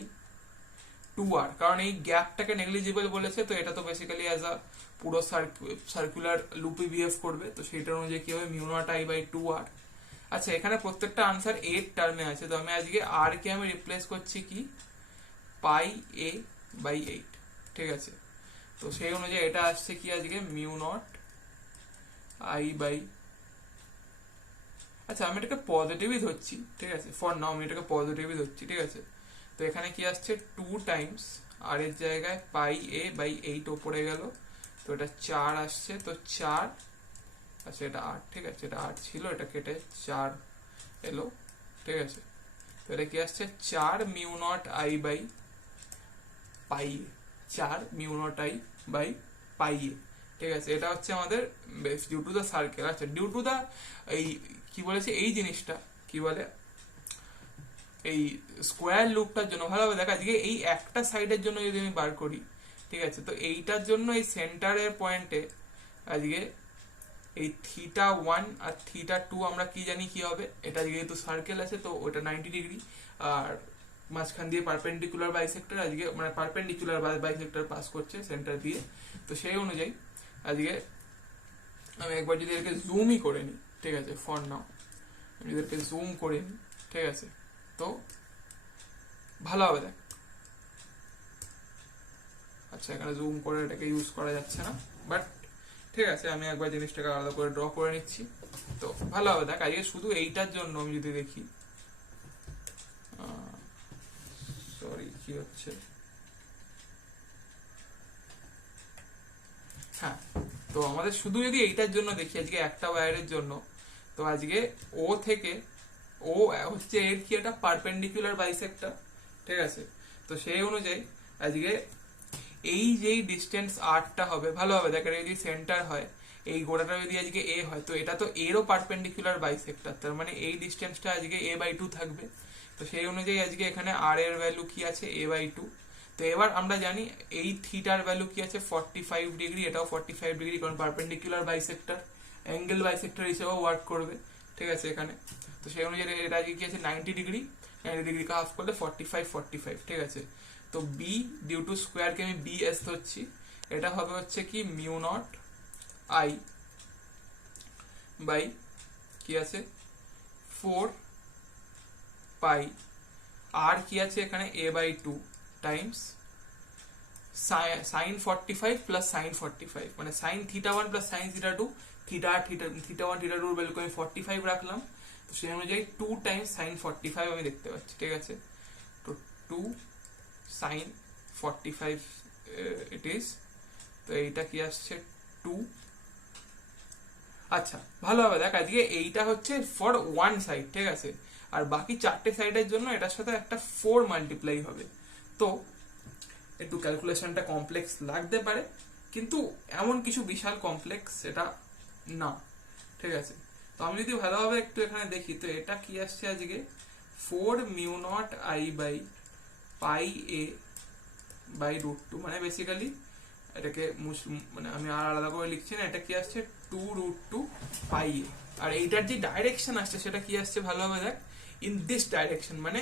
two R, কারণ এই গ্যাপটাকে নেগলিজিবল বলেছে, তো এটা তো বেসিক্যালি অ্যাজ আ পুরো সার্কুলার লুপি বিহেভ করবে, তো সেইটার অনুযায়ী কি হবে mu naught I by two R. আচ্ছা, এখানে প্রত্যেকটা আনসার 8 টার্মে আছে, তো আমি আজকে আর কে আমি রিপ্লেস করছি কি পাই এ বাই 8। ঠিক আছে, তো সেই অনুযায়ী এটা আসছে কি আজকে মিউ নট আই বাই, আচ্ছা আমি এটাকে পজিটিভই ধরছি, ঠিক আছে, ফর নাও আমি এটাকে পজিটিভই ধরছি। ঠিক আছে, তো এখানে কি আসছে 2 টাইমস আর এর জায়গায় পাই এ বাই 8 ওপরে গেল, তো এটা 4 আসছে, তো 4, আচ্ছা এটা 8, ঠিক আছে, এটা 8 ছিল, এটা কেটে 4 এলো। ঠিক আছে, তো এটা কি আসছে 4 mu naught I by pi A, 4 mu naught I by pi A. ঠিক আছে, এটা হচ্ছে আমাদের ডিউ টু দ্য সার্কেল। আচ্ছা, ডিউ টু দ্য এই কি বলেছে এই জিনিসটা কি বলে এই স্কোয়ার লুপটার জন্য ভালোভাবে দেখা, আজকে এই একটা সাইডের জন্য যদি আমি বার করি, ঠিক আছে, তো এইটার জন্য এই সেন্টারের পয়েন্টে আজকে এই থিটা 1 আর থিটা 2 আমরা কি জানি কি হবে, এটা যেহেতু সার্কেল আছে তো ওটা 90 ডিগ্রি, আর মাঝখান দিয়ে পারপেন্ডিকুলার বাইসেক্টর আজকে মানে পারপেন্ডিকুলার বাইসেক্টর পাস করছে সেন্টার দিয়ে, তো সেই অনুযায়ী আজকে আমি একবার যদি এটাকে জুমই করে নিই, ঠিক আছে, ফর নাও আমি এদেরকে জুম করে নিই, ঠিক আছে, তো ভালো হবে দেখ। আচ্ছা, এখানে জুম করে এটাকে ইউজ করা যাচ্ছে না, বাট ঠিক আছে, আমি একবার জিনিসটাকে আলাদা করে ড্র করে নিচ্ছি, তো ভালো হবে দেখ। আজকে শুধু এইটার জন্য আমি যদি দেখি সরি কি হচ্ছে, হ্যাঁ, তো আমাদের শুধু যদি এইটার জন্য দেখি আজকে একটা ওয়্যারের জন্য, তো আজকে ও থেকে ও হচ্ছে এর কি একটা পারপেন্ডিকুলার বাইসেক্টর, ঠিক আছে। তো সেই অনুযায়ী আজকে এই যেই ডিস্টেন্স আরটা হবে, ভালো হবে দেখ, যদি সেন্টার হয় এই গোড়াটা যদি আজকে এ হয়, তো এটা তো এরও পারপেন্ডিকুলার বাইসেক্টর, তার মানে এই ডিস্টেন্সটা আজকে a/2 থাকবে। তো সেই অনুযায়ী আজকে এখানে আর এর ভ্যালু কি আছে a/2। তো এবার আমরা জানি এই থিটার ভ্যালু কি আছে 45 ডিগ্রি, এটাও 45 ডিগ্রি, কারণ পারপেন্ডিকুলার বাইসেক্টর অ্যাঙ্গেল বাইসেক্টর হিসেবেও ওয়ার্ক করবে, ঠিক আছে এখানে। তো সেই অনুযায়ী এটা আজকে কি আছে 90 ডিগ্রি, 90 ডিগ্রিকে হাফ করলে 45, ঠিক আছে। তো বি ডিউ টু স্কোয়ারকে আমি বি এস ধরছি, এটা হবে হচ্ছে কি মিউ নট আই বাই কি আছে 4 পাই আর কি আছে এখানে a/2 Times sign 45 plus sign 45, মানে sign theta 1 plus sign theta 2, theta 1 theta 2 ভ্যালুকে আমি 45 রাখলাম। তো সেই অনুযায়ী 2 টাইমস সাইন 45 আমি দেখতে পাচ্ছি, ঠিক আছে। তো 2 সাইন 45 ইট ইজ, তো এইটা কি আসছে 2। আচ্ছা ভালো হবে দেখ, আজকে এইটা হচ্ছে ফর ওয়ান সাইড, ঠিক আছে, আর বাকি চারটে সাইডের জন্য এটার সাথে একটা 4 মাল্টিপ্লাই হবে। তো একটু ক্যালকুলেশনটা কমপ্লেক্স লাগতে পারে, কিন্তু এমন কিছু বিশাল কমপ্লেক্স এটা না, ঠিক আছে। তো আমি যদি ভালোভাবে একটু এখানে দেখি, তো এটা কি আসছে আজকে 4 mu naught I by pi A by √2, মানে বেসিক্যালি এটাকে মানে আমি আর আলাদা করে লিখছি না, এটা কি আসছে 2√2 পাই এ। আর এইটার যে ডাইরেকশন আসছে সেটা কি আসছে ভালোভাবে দেখ, ইন দিস ডাইরেকশন, মানে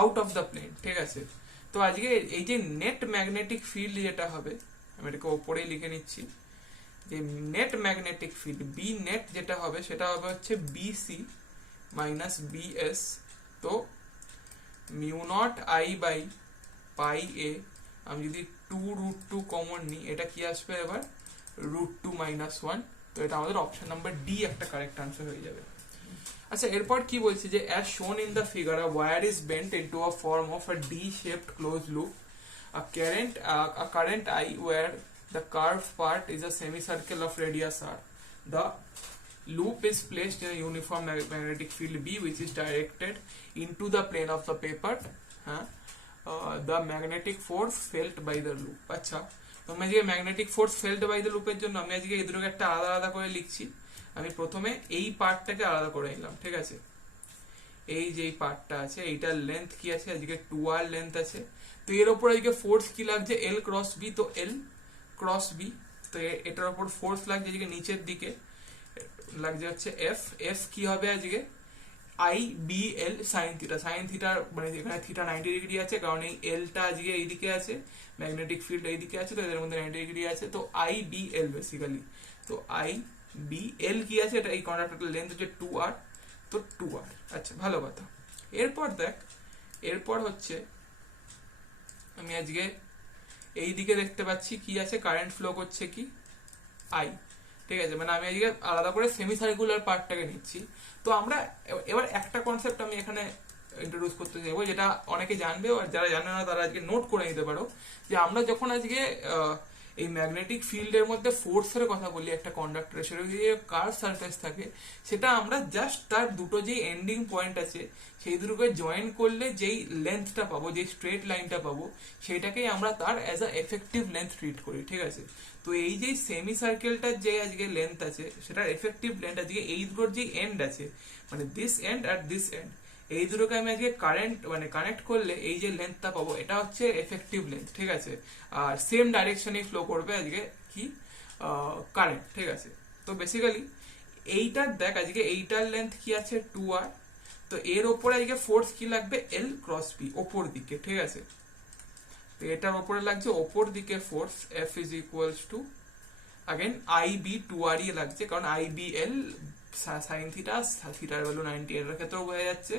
আউট অফ দ্য প্লেন, ঠিক আছে। তো আজকে এই যে নেট ম্যাগনেটিক ফিল্ড যেটা হবে, আমি এটাকে ওপরেই লিখে নিচ্ছি, যে net magnetic field B net যেটা হবে সেটা হবে হচ্ছে বিসি মাইনাস বিএস। তো mu naught I by pi A, আমি যদি 2√2 কমন নিই, এটা কি আসবে এবার √2 - 1। তো এটা আমাদের অপশন নাম্বার ডি একটা কারেক্ট আনসার হয়ে যাবে। আচ্ছা এরপর কি বলছি যে as shown in the figure a wire is bent into a form of a D-shaped closed loop, a current I where the curved part is a semicircle of radius r. The loop is placed in a uniform magnetic field B which is directed into the plane of the paper. The magnetic force felt by the loop. আচ্ছা তো আমি আজকে magnetic force felt by the লুপের জন্য আমি আজকে এই দুটোকে একটা আলাদা আলাদা করে লিখছি। আমি প্রথমে এই পার্টটাকে আলাদা করে নিলাম, ঠিক আছে। এই যে পার্টটা আছে এইটার লেন্থ কি আছে আজকে 2r লেন্থ আছে। তো এর উপর আজকে ফোর্স কি লাগছে L ক্রস B, তো L ক্রস B, তো এটার উপর ফোর্স লাগছে আজকে নিচের দিকে লাগছে হচ্ছে F কি হবে আজকে IBL sine theta, sine theta মানে এখানে থিটা 90 ডিগ্রি আছে, কারণ এই এলটা আজকে এইদিকে আছে, ম্যাগনেটিক ফিল্ড এইদিকে আছে, তো এদের মধ্যে 90 ডিগ্রি আছে। তো IBL বেসিক্যালি, তো IBL কি আছে, এটা এই কন্ডাক্টরের লেন্থ হচ্ছে 2r, তো 2r। আচ্ছা ভালো কথা। এরপর দেখ, এরপর হচ্ছে আমি আজকে এই দিকে দেখতে পাচ্ছি কি আছে, কারেন্ট ফ্লো করছে কি I, ঠিক আছে, মানে আমি আজকে আলাদা করে সেমি সার্কুলার পার্টটাকে নিচ্ছি। তো আমরা এবার একটা কনসেপ্ট আমি এখানে ইন্ট্রোডিউস করতে চাইবো, যেটা অনেকে জানবে, আর যারা জানে না তারা আজকে নোট করে নিতে পারো, যে আমরা যখন আজকে এই ম্যাগনেটিক ফিল্ডের মধ্যে ফোর্সের কথা বলি একটা কন্ডাক্টরের, সেটা যদি কার্ভ সারফেস থাকে, সেটা আমরা জাস্ট তার দুটো যেই এন্ডিং পয়েন্ট আছে সেই দুটোকে জয়েন করলে যেই লেন্থটা পাবো, যেই স্ট্রেট লাইনটা পাবো, সেটাকেই আমরা তার as a effective length treat করি, ঠিক আছে। তো এই যে সেমি সার্কেলটার যে আজকে লেন্থ আছে সেটার এফেক্টিভ লেন্থ আজকে এই দুটোর যে এন্ড আছে, মানে দিস এন্ড আর দিস এন্ড, এই দুটোকে আমি আজকে কানেক্ট করলে এই যে লেন্থটা পাবো এটা হচ্ছে এফেক্টিভ লেন্থ, ঠিক আছে। আর সেম ডাইরেকশনে ফ্লো করবে আজকে কি কারেন্ট, ঠিক আছে। তো বেসিক্যালি এইটার দেখ আজকে এইটার লেন্থ কি আছে 2r, তো এর ওপরে আজকে ফোর্স কি লাগবে L ক্রস B ওপর দিকে, ঠিক আছে। তো এটার ওপরে লাগছে ওপর দিকে force F is equals two again IB 2r লাগছে, কারণ IBL সাইন থিটা, থিটার ভ্যালু 90 এর ক্ষেত্রেও বোঝা যাচ্ছে।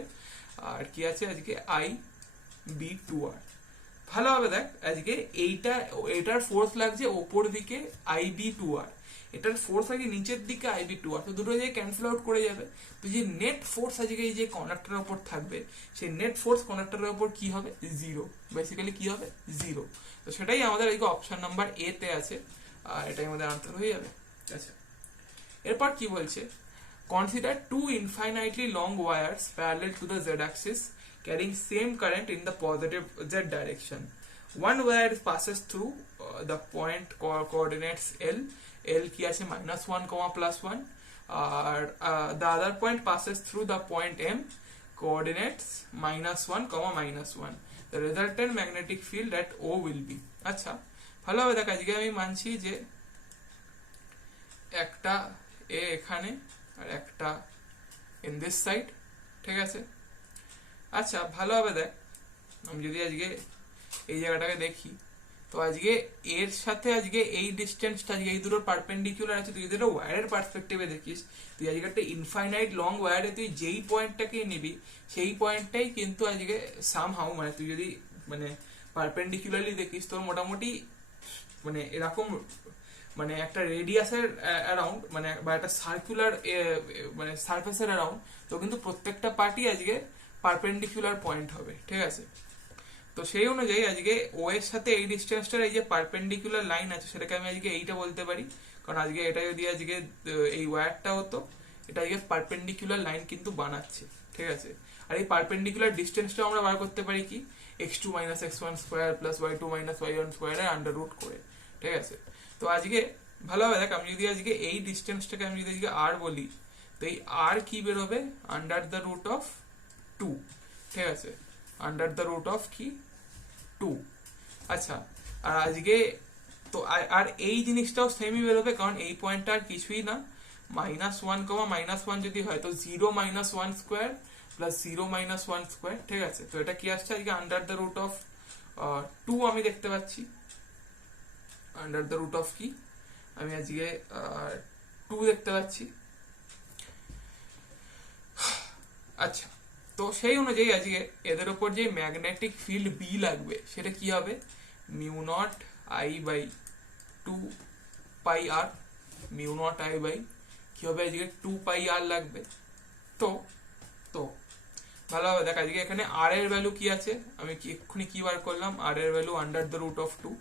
আর কি আছে আজকে IB 2r। ভালো হবে দেখ আজকে এইটার ফোর্স লাগছে ওপর দিকে IB 2r, এটার ফোর্স আগে নিচের দিকে IB2, অর্থাৎ দুটো জায়গায় ক্যান্সেল আউট করে যাবে। তো যে নেট ফোর্স আজকে এই যে কন্ডাক্টরের উপর থাকবে, সেই নেট ফোর্স কন্ডাক্টরের উপর কি হবে, জিরো, বেসিক্যালি কি হবে, জিরো। তো সেটাই আমাদের এই অপশন নাম্বার এ তে আছে, আর এটাই আমাদের আনসার হয়ে যাবে। আচ্ছা, এরপর কি বলছে, consider two infinitely long wires parallel to the Z axis carrying same current in the positive z direction. One wire passes through the point coordinates L কি আছে -1, +1, আর the other point passes through the point M coordinates -1, -1. The resultant magnetic field at O will be. আচ্ছা, ভালোভাবে দেখ, আজকে আমি মানছি যে একটা এ এখানে আর একটা in this side, ঠিক আছে। আচ্ছা, ভালোভাবে দেখ, আমি যদি আজকে এই জায়গাটাকে দেখি, তো আজকে এর সাথে আজকে এই ডিস্টেন্সটা, আজকে এই দুটো পারপেন্ডিকুলার আছে, তুই যদি ওয়্যারের পার্সপেক্টিভে দেখিস, তুই আজকে একটা ইনফাইনাইট লং ওয়্যারে তুই যেই পয়েন্টটাকে নিবি, সেই পয়েন্টটাই কিন্তু আজকে সামহাউ, মানে তুই যদি মানে পারপেন্ডিকুলারলি দেখিস, তোর মোটামুটি মানে এরকম মানে একটা রেডিয়াসের অ্যারাউন্ড, মানে বা একটা সার্কুলার মানে সারফেসের অ্যারাউন্ড, তো কিন্তু প্রত্যেকটা পার্টই আজকে পারপেন্ডিকুলার পয়েন্ট হবে, ঠিক আছে। তো সেই অনুযায়ী আজকে ও এর সাথে এই ডিস্টেন্সটার এই যে পারপেন্ডিকুলার লাইন আছে, সেটাকে আমি আজকে এইটা বলতে পারি, কারণ আজকে এটা যদি আজকে এই ওয়্যারটা হতো, এটা আজকে পারপেন্ডিকুলার লাইন কিন্তু বানাচ্ছে, ঠিক আছে। আর এই পারপেন্ডিকুলার ডিস্টেন্সটা আমরা বার করতে পারি কি, x2 - x1 square plus y2 - y1 স্কোয়ারের আন্ডার রুট করে, ঠিক আছে। তো আজকে ভালোভাবে দেখ, আমি যদি আজকে এই ডিস্টেন্সটাকে আমি যদি আজকে r বলি, তো এই r কি বেরোবে, আন্ডার দ্য রুট অফ 2, ঠিক আছে, আন্ডার দ্য রুট অফ কি 2। আচ্ছা, আর আজকে তো আর এই জিনিসটাও সেমই বেরোবে, কারণ এই পয়েন্টটা আর কিছুই না, -1, -1 যদি হয়, তো 0 - 1 স্কোয়ার প্লাস 0 - 1 স্কোয়ার, ঠিক আছে। তো এটা কি আসছে আজকে আন্ডার দ্য রুট অফ 2 আমি দেখতে পাচ্ছি, আন্ডার দ্য রুট অফ কি আমি আজকে 2 দেখতে পাচ্ছি। আচ্ছা, তো সেই অনুযায়ী আজকে এদের উপর যে ম্যাগনেটিক ফিল্ড বি লাগবে, সেটা কি হবে, μ0I/2πr, μ0I কি হবে আজকে 2πr লাগবে। তো তো ভালোভাবে দেখ, আজকে এখানে আর এর ভ্যালু কি আছে, আমি কি এক্ষুনি কি বার করলাম, আর এর value under the root of 2,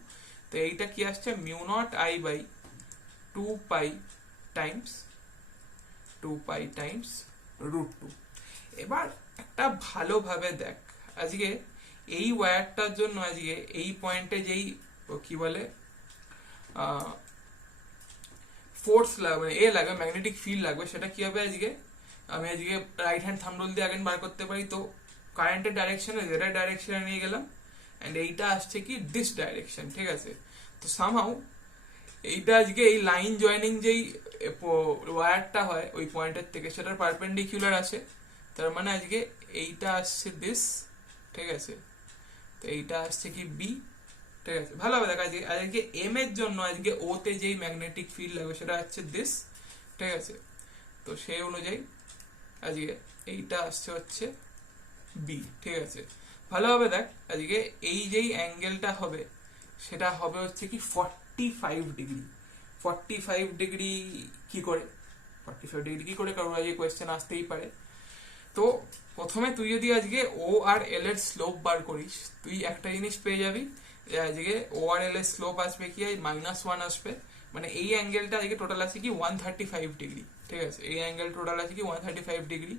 তো এইটা কি আসছে μ0I/2π টাইমস √2। এবার একটা ভালোভাবে দেখ, আজকে এই ওয়্যারটার জন্য আজকে এই পয়েন্টে যেই কি বলে ফোর্স লাগবে, এ লাগবে, ম্যাগনেটিক ফিল্ড লাগবে, সেটা কি হবে আজকে, আমি আজকে রাইট হ্যান্ড থাম্ব রুল দিয়ে আগে বার করতে পারি। তো কারেন্টের ডাইরেকশনে জেড ডাইরেকশনে নিয়ে গেলাম, এন্ড এইটা আসছে কি দিস ডাইরেকশন, ঠিক আছে। তো সামহাউ এইটা আজকে এই লাইন জয়েনিং যেই ওয়্যারটা হয় ওই পয়েন্টের থেকে, সেটার পারপেন্ডিকুলার আছে, তার মানে আজকে এইটা আসছে দিস, ঠিক আছে। তো এইটা আসছে কি বি, ঠিক আছে। ভালোভাবে দেখা, আজকে এম এর জন্য আজকে ও তে যেই ম্যাগনেটিক ফিল্ড লাগবে সেটা হচ্ছে দিস, ঠিক আছে। তো সেই অনুযায়ী আজকে এইটা আসছে হচ্ছে বি, ঠিক আছে। ভালোভাবে দেখ, আজকে এই যেই অ্যাঙ্গেলটা হবে সেটা হবে হচ্ছে কি 45 ডিগ্রি। 45 ডিগ্রি কি করে, 45 ডিগ্রি কি করে, কারণ আজকে কোয়েশ্চেন আসতেই পারে। তো প্রথমে তুই যদি আজকে ও আর এল এর স্লোপ বার করিস, তুই একটা জিনিস পেয়ে যাবি, আজকে ও আর এল এর স্লোপ আসবে কি -1 আসবে, মানে এই অ্যাঙ্গেলটা আজকে টোটাল আছে কি 135 ডিগ্রি, ঠিক আছে। এই অ্যাঙ্গেল টোটাল আছে কি 135 ডিগ্রি।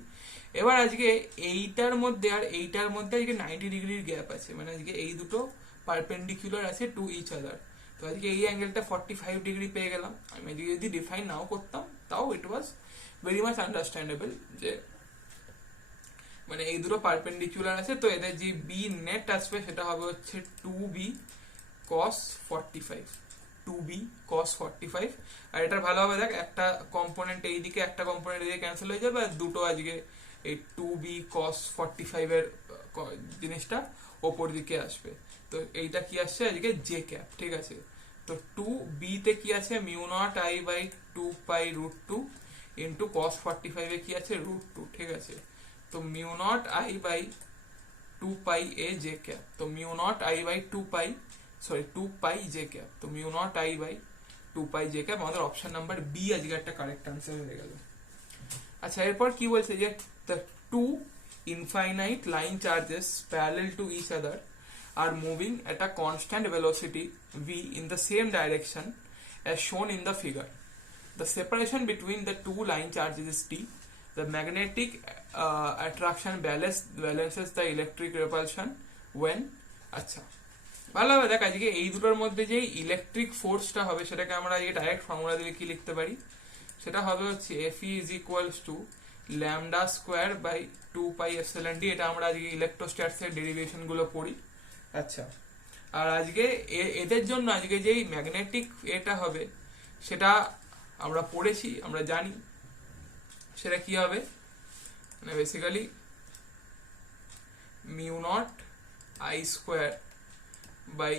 এবার আজকে এইটার মধ্যে আর এইটার মধ্যে আজকে 90 ডিগ্রির গ্যাপ আছে, মানে আজকে এই দুটো পারপেন্ডিকুলার আছে টু ইচ আদার। তো আজকে এই অ্যাঙ্গেলটা 45 ডিগ্রি পেয়ে গেলাম। আমি আজকে যদি ডিফাইন নাও করতাম, তাও ইট ওয়াজ ভেরি মাচ আন্ডারস্ট্যান্ডেবল যে মানে এই দুটো পারপেন্ডিকুলার আছে, তো এদের যে বি নেট আসবে সেটা হবে হচ্ছে 2b cos 45, 2b cos 45। আর এটার ভালোভাবে দেখ, একটা কম্পোনেন্ট এইদিকে একটা কম্পোনেন্ট এদিকে ক্যান্সেল হয়ে যাবে, আর দুটো আজকে এই 2b cos 45 এর জিনিসটা ওপর দিকে আসবে। তো এইটা কি আসছে আজকে জে ক্যাপ, ঠিক আছে। তো 2b তে কি আছে μ0I/2π√2 ইন্টু cos 45 এ কি আছে √2, ঠিক আছে। তো μ0I/2π এ জে ক্যাপ, তো μ0I/2π 2π জে ক্যাপ, তো μ0I/2π টু পাই জে ক্যাপ, আমাদের অপশন নাম্বার বি আজকে একটা কারেক্ট আনসার হয়ে গেল। আচ্ছা, এরপর কি বলছে যে the two infinite line charges parallel to each other are moving at a constant velocity v in the same direction as shown in the figure. The separation between the two line charges is t. The magnetic attraction balances the electric repulsion when আচ্ছা ভালোভাবে দেখ, আজকে এই দুটোর মধ্যে যে electric ফোর্সটা হবে সেটাকে আমরা আজকে ডাইরেক্ট ফর্মুলা দিয়ে কি লিখতে পারি, সেটা হবে হচ্ছে Fe is equals to lambda square by 2 pi epsilon d। এটা আমরা আজকে ইলেকট্রোস্ট্যাটস এর ডেরিভেশন গুলো পড়ি। আচ্ছা, আর আজকে এদের জন্য আজকে যেই ম্যাগনেটিক এটা হবে সেটা আমরা পড়েছি, আমরা জানি সেটা কি হবে, মানে basically mu naught I square by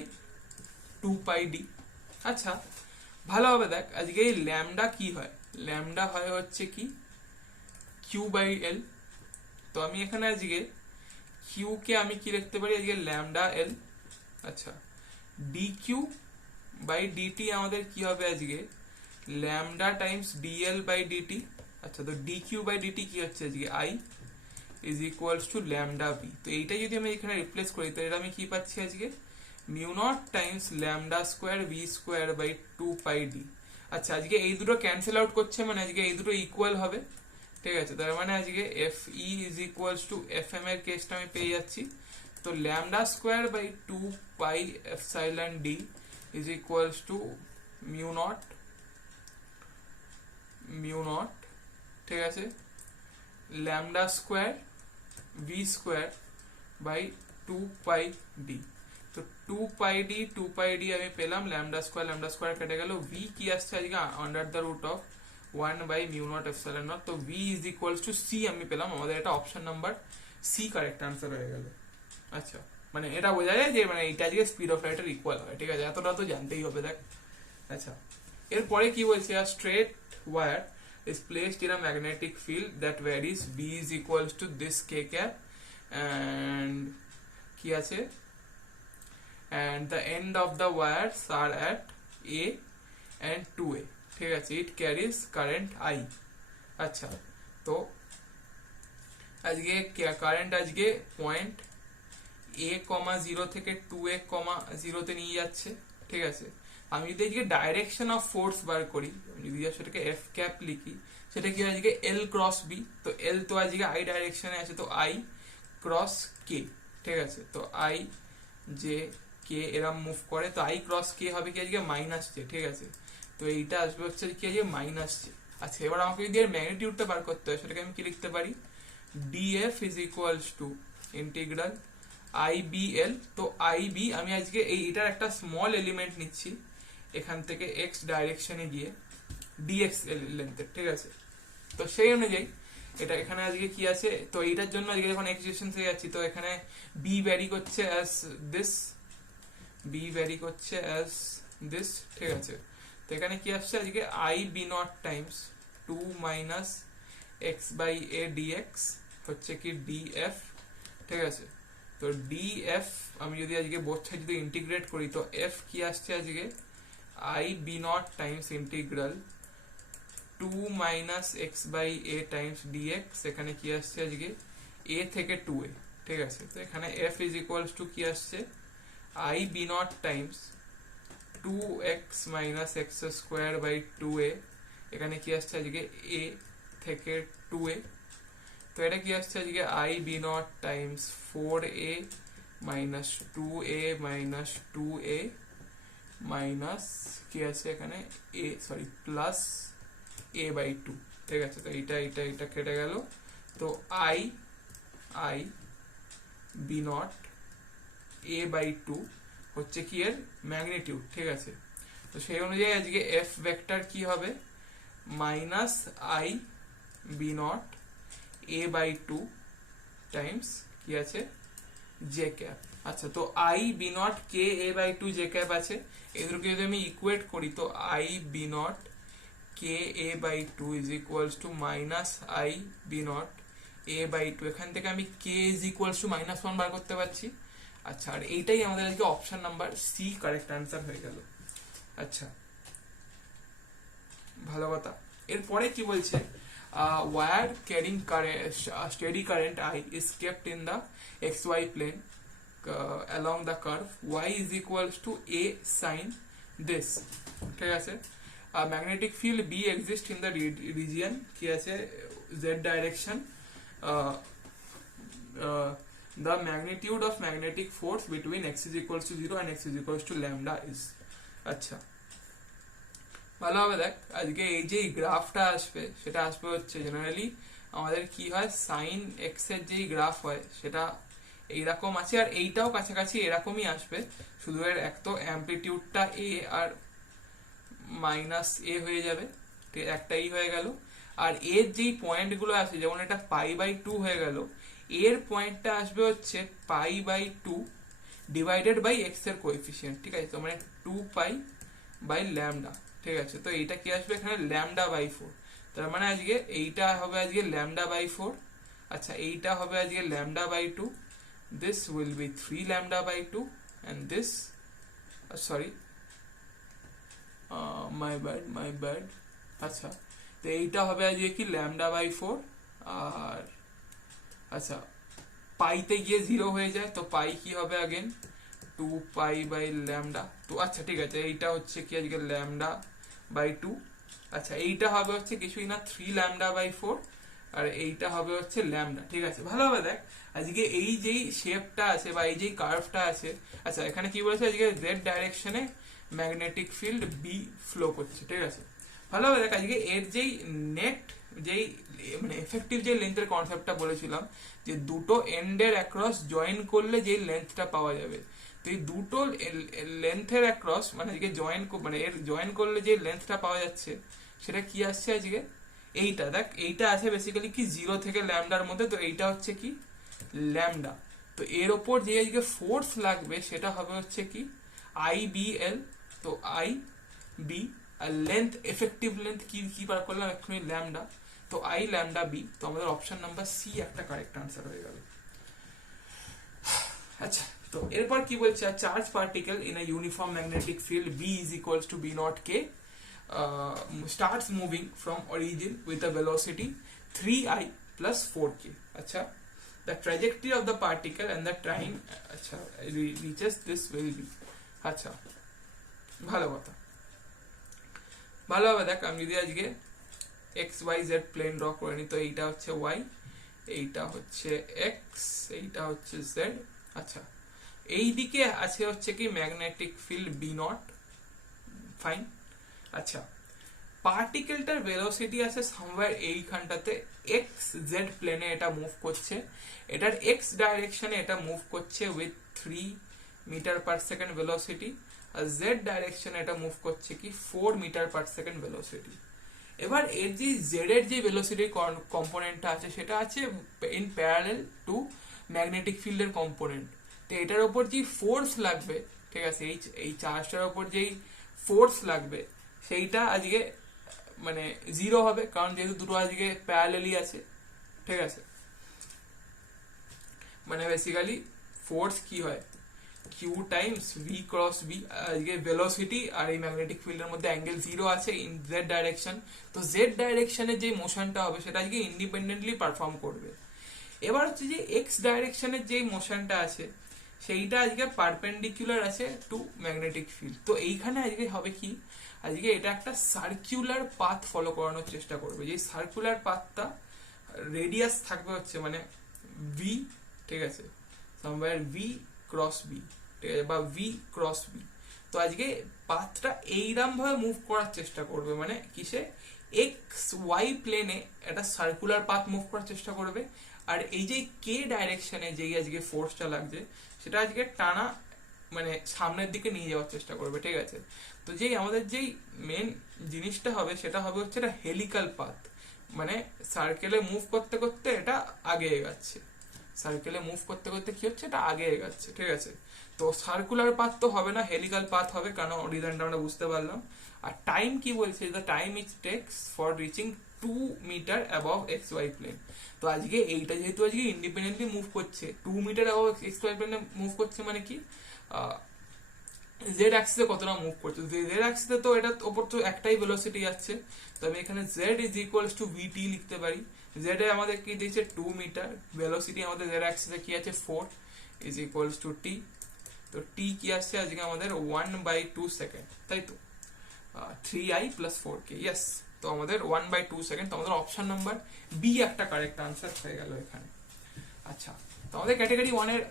2 pi D. আচ্ছা ভালোভাবে দেখ, আজকে এই ল্যামডা কি হয়, ল্যামডা হয় হচ্ছে কি কিউ বাই এল। তো আমি এখানে আজকে কিউ কে আমি কি লিখতে পারি, আজকে ল্যামডা এল। আচ্ছা, ডি কিউ বাই ডিটি আমাদের কি হবে আজকে lambda times DL by DT. আচ্ছা, তো ডি কিউ বাই ডিটি কি হচ্ছে আজকে I is equals to lambda B. তো এইটা যদি আমি এখানে রিপ্লেস করি তো এটা আমি কি পাচ্ছি আজকে mu naught times lambda square V square by 2 pi D. আচ্ছা, আজকে এই দুটো ক্যান্সেল আউট করছে, মানে আজকে এই দুটো ইকুয়াল হবে, ঠিক আছে। তার মানে আজকে F E is equals to F M এর কেসটা আমি পেয়ে যাচ্ছি। তো lambda square by 2 pi epsilon D is equals to mu naught, ঠিক আছে, lambda square V square by 2 pi D. তো 2 পাই ডি আমি পেলাম, ল্যামডা স্কোয়ার কেটে গেল, ভি কি আসছে আজকে under the root of 1 by mu naught epsilon naught. তো V is equals to C আমি পেলাম, আমাদের এটা option number C correct answer হয়ে গেল। আচ্ছা, মানে এটা বোঝা যায় যে মানে এটা আজকে স্পিড অফ লাইটের ইকুয়াল হয়, ঠিক আছে, এতটা তো জানতেই হবে দেখ। আচ্ছা, এরপরে কি বলছে, straight wire is placed in a magnetic field that varies b is equals to this k cap and কি আছে and the end of the wires are at a and 2a, ঠিক আছে, it carries current I। আচ্ছা, তো আজকে current আজকে point a, 0 থেকে 2a, 0 তে নিয়ে যাচ্ছে, ঠিক আছে। আমি যদি আজকে ডাইরেকশন অফ ফোর্স বার করি, যদি সেটাকে এফ ক্যাপ লিখি, সেটা কি আজকে এল ক্রস বি। তো এল তো আজকে আই ডাইরেকশনে আছে, তো আই ক্রস কে, ঠিক আছে। তো আই যে কে এরম মুভ করে, তো আই ক্রস কে হবে কি আজকে মাইনাস জে, ঠিক আছে। তো এইটা আসবে হচ্ছে কি আজকে মাইনাস জে। আচ্ছা, এবার আমাকে যদি এর ম্যাগনিটিউডটা বার করতে হয়, সেটাকে আমি কি লিখতে পারি, DF is equals to integral I B L. তো আই বি আমি আজকে এইটার একটা স্মল এলিমেন্ট নিচ্ছি এখান থেকে এক্স ডাইরেকশনে গিয়ে ডিএক্স লেন্থের, ঠিক আছে। তো সেই অনুযায়ী এটা এখানে আজকে কি আছে, তো এইটার জন্য আজকে যখন এক্স ডিস্টেন্সে যাচ্ছি, তো এখানে বি ভ্যারি করছে অ্যাজ দিস, ঠিক আছে। তো এখানে কি আসছে আজকে I B naught times 2 minus X by A DX হচ্ছে কি ডিএফ, ঠিক আছে। তো ডিএফ আমি যদি আজকে বোথ সাইড যদি ইন্টিগ্রেট করি, তো এফ কি আসছে আজকে I B naught times integral 2 minus X by A times DX, এখানে কি আসছে আজকে এ থেকে 2a, ঠিক আছে। তো এখানে এফ ইজ ইকুয়ালস টু কি আসছে I B naught times 2x minus X square by 2a, এখানে কি আসছে আজকে এ থেকে 2a। তো এটা কি আসছে আজকে I B naught times 4a minus 2a minus 2a minus কি আছে এখানে প্লাস a বাই 2, ঠিক আছে। তো এটা কেটে গেল। তো I B naught a by 2 হচ্ছে কি এর ম্যাগনিটিউড, ঠিক আছে। তো সেই অনুযায়ী আজকে এফ ভেক্টর কি হবে minus I B naught a by 2 times কি আছে জে ক্যাপ। আচ্ছা, তো I B naught K A by 2 J cap আছে, এগুলোকে যদি আমি ইকুয়েট করি, তো I B naught K A by 2 is equals to minus I B naught A by 2, এখান থেকে আমি কে ইজ ইকুয়ালস টু -1 বার করতে পারছি। আচ্ছা, আর এইটাই আমাদের আজকে option number C correct answer হয়ে গেল। আচ্ছা, ভালো কথা। এরপরে কি বলছে, wire carrying steady current I is kept in the X Y plane along the curve y is equals to a sin this, ঠিক আছে। Magnetic field B exists in the region কি আছে z direction, the magnitude of magnetic force between x is equals to 0 and x is equals to lambda is, আচ্ছা ভালোভাবে দেখ। আজকে এই যে গ্রাফটা আসবে সেটা আসবে হচ্ছে জেনারেলি আমাদের কি হয় সাইন এক্স এর যেই গ্রাফ হয় সেটা এইরকম আছে, আর এইটাও কাছাকাছি এরকমই আসবে, শুধু এর এক তো অ্যামপ্লিটিউডটা এ আর মাইনাস এ হয়ে যাবে, একটাই হয়ে গেল। আর এর যেই পয়েন্টগুলো আছে যেমন এটা π/2 হয়ে গেল, এর পয়েন্টটা আসবে হচ্ছে π/2 ডিভাইডেড বাই এক্স এর কোএফিসিয়েন্ট, ঠিক আছে। তো মানে 2π/λ, ঠিক আছে। তো এইটা কি আসবে এখানে λ/4, তার মানে আজকে এইটা হবে আজকে λ/4, আচ্ছা এইটা হবে আজকে λ/2, this will be 3λ/2 and this sorry my bad, আচ্ছা তো এইটা হবে আজকে কি λ/4, আর আচ্ছা পাইতে গিয়ে 0 হয়ে যায়, তো পাই কি হবে अगेन 2π/λ, তো আচ্ছা ঠিক আছে এইটা হচ্ছে কি আজকে λ/2, আচ্ছা এইটা হবে হচ্ছে কিছুই না 3λ/4, আর এইটা হবে হচ্ছে ল্যামডা, ঠিক আছে। ভালোভাবে দেখ আজকে এই যেই শেপটা আছে বা এই যেই কার্ভটা আছে, আচ্ছা এখানে কি বলেছে আজকে জেড ডাইরেকশনে ম্যাগনেটিক ফিল্ড বি ফ্লো করছে, ঠিক আছে। ভালোভাবে দেখ আজকে এর যেই নেট যেই মানে এফেক্টিভ যে লেন্থের কনসেপ্টটা বলেছিলাম যে দুটো এন্ডের অ্যাক্রস জয়েন করলে যেই লেন্থটা পাওয়া যাবে, তো এই দুটো লেন্থের অ্যাক্রস মানে আজকে মানে এর জয়েন করলে যে লেন্থটা পাওয়া যাচ্ছে সেটা কি আসছে আজকে এইটা, দেখ এইটা আছে বেসিক্যালি কি 0 থেকে ল্যামডার মধ্যে, তো এইটা হচ্ছে কি ল্যামডা, তো এর ওপর যে আজকে ফোর্স লাগবে সেটা হবে হচ্ছে কি IBL, তো IB, আর লেন্থ এফেক্টিভ লেন্থ কি কি বার করলাম এক্ষুনি ল্যামডা, তো I λB, তো আমাদের অপশন নাম্বার সি একটা কারেক্ট আনসার হয়ে গেল। আচ্ছা তো এরপর কি বলছে, charge particle in a uniform magnetic field B is equals to B naught K starts moving from origin with a velocity 3I plus 4K, আচ্ছা the trajectory of the particle and the time আচ্ছা reaches this will be, আচ্ছা ভালো কথা। ভালোভাবে দেখ আমি যদি আজকে XYZ প্লেন ড্র করে নিই, তো এইটা হচ্ছে Y, এইটা হচ্ছে X, এইটা হচ্ছে Z, আচ্ছা এই দিকে আছে হচ্ছে কি magnetic field B not, fine. আচ্ছা পার্টিকেলটার ভেলোসিটি আছে সামওয়্যার এইখানটাতে এক্স জেড প্লেনে এটা মুভ করছে, এটার এক্স ডাইরেকশনে এটা মুভ করছে with 3 metre per second velocity, আর জেড ডাইরেকশনে এটা মুভ করছে কি 4 মিটার পার সেকেন্ড ভেলোসিটি। এবার এর যে জেড এর যে ভেলোসিটি কম্পোনেন্টটা আছে সেটা আছে ইন প্যারালাল টু ম্যাগনেটিক ফিল্ডের কম্পোনেন্ট, তো এটার উপর যে ফোর্স লাগবে, ঠিক আছে এই চার্জটার উপর যেই ফোর্স লাগবে সেইটা আজকে মানে 0 হবে, কারণ যেহেতু দুটো আজকে প্যারালালি আছে, ঠিক আছে। মানে বেসিক্যালি ফোর্স কি হয় Q Times V cross B, আজকে ভেলোসিটি আর এই ম্যাগনেটিক ফিল্ডের মধ্যে অ্যাঙ্গেল 0 আছে ইন জেড ডাইরেকশন, তো জেড ডাইরেকশনে যে মোশনটা হবে সেটা আজকে ইন্ডিপেন্ডেন্টলি পারফর্ম করবে। এবার হচ্ছে যে এক্স ডাইরেকশনের যে মোশনটা আছে সেইটা আজকে পারপেন্ডিকুলার আছে টু ম্যাগনেটিক ফিল্ড, তো এইখানে আজকে হবে কি আজকে এটা একটা সার্কুলার পাথ ফলো করানোর চেষ্টা করবে, যে সার্কুলার পাথটা রেডিয়াস থাকবে হচ্ছে মানে V, ঠিক আছে, সামওয়্যার V ক্রস B, ঠিক আছে, বা V ক্রস B, তো আজকে পাথটা এইরকম ভাবে মুভ করার চেষ্টা করবে, মানে কিসে এক্স ওয়াই প্লেনে একটা সার্কুলার পাথ মুভ করার চেষ্টা করবে, আর এই যে কে ডাইরেকশনে যেই আজকে ফোর্সটা লাগছে সেটা আজকে টানা মানে সামনের দিকে নিয়ে যাওয়ার চেষ্টা করবে, ঠিক আছে। তো যেই আমাদের যেই মেন জিনিসটা হবে সেটা হবে হচ্ছে এটা হেলিক্যাল পাথ, মানে সার্কেলে মুভ করতে করতে এটা আগে এগাচ্ছে, সার্কেলে মুভ করতে করতে কি হচ্ছে এটা আগে এগাচ্ছে, ঠিক আছে। তো সার্কুলার পাথ তো হবে না, হেলিক্যাল পাথ হবে, কারণ রিজনটা আমরা বুঝতে পারলাম। আর টাইম কি বলছে, the time it takes for reaching 2 metre above X Y plane, তো আজকে এইটা যেহেতু আজকে ইন্ডিপেন্ডেন্টলি মুভ করছে 2 মিটার অ্যাবভ এক্স ওয়াই প্লেনে মুভ করছে, মানে কি জেড অ্যাক্সিসে কতটা মুভ করছে, জেড অ্যাক্সিসে তো এটার ওপর তো একটাই ভেলোসিটি যাচ্ছে, তো আমি এখানে জেড ইজ ইকুয়ালস টু ভিটি লিখতে পারি। জেড এ আমাদের কি দিয়েছে 2 মিটার, ভেলোসিটি আমাদের জেড অ্যাক্সিসে কি আছে 4 ইজ ইকুয়ালস টু টি। তো টি কি আসছে আজকে আমাদের 1/2 সেকেন্ড, তাই তো 3i + 4k, ইয়েস। তো আমাদের 1/2 সেকেন্ড, তো আমাদের অপশন নাম্বার বি একটা কারেক্ট আনসার হয়ে গেল এখানে। আচ্ছা, তো আমাদের ক্যাটাগরি 1 এর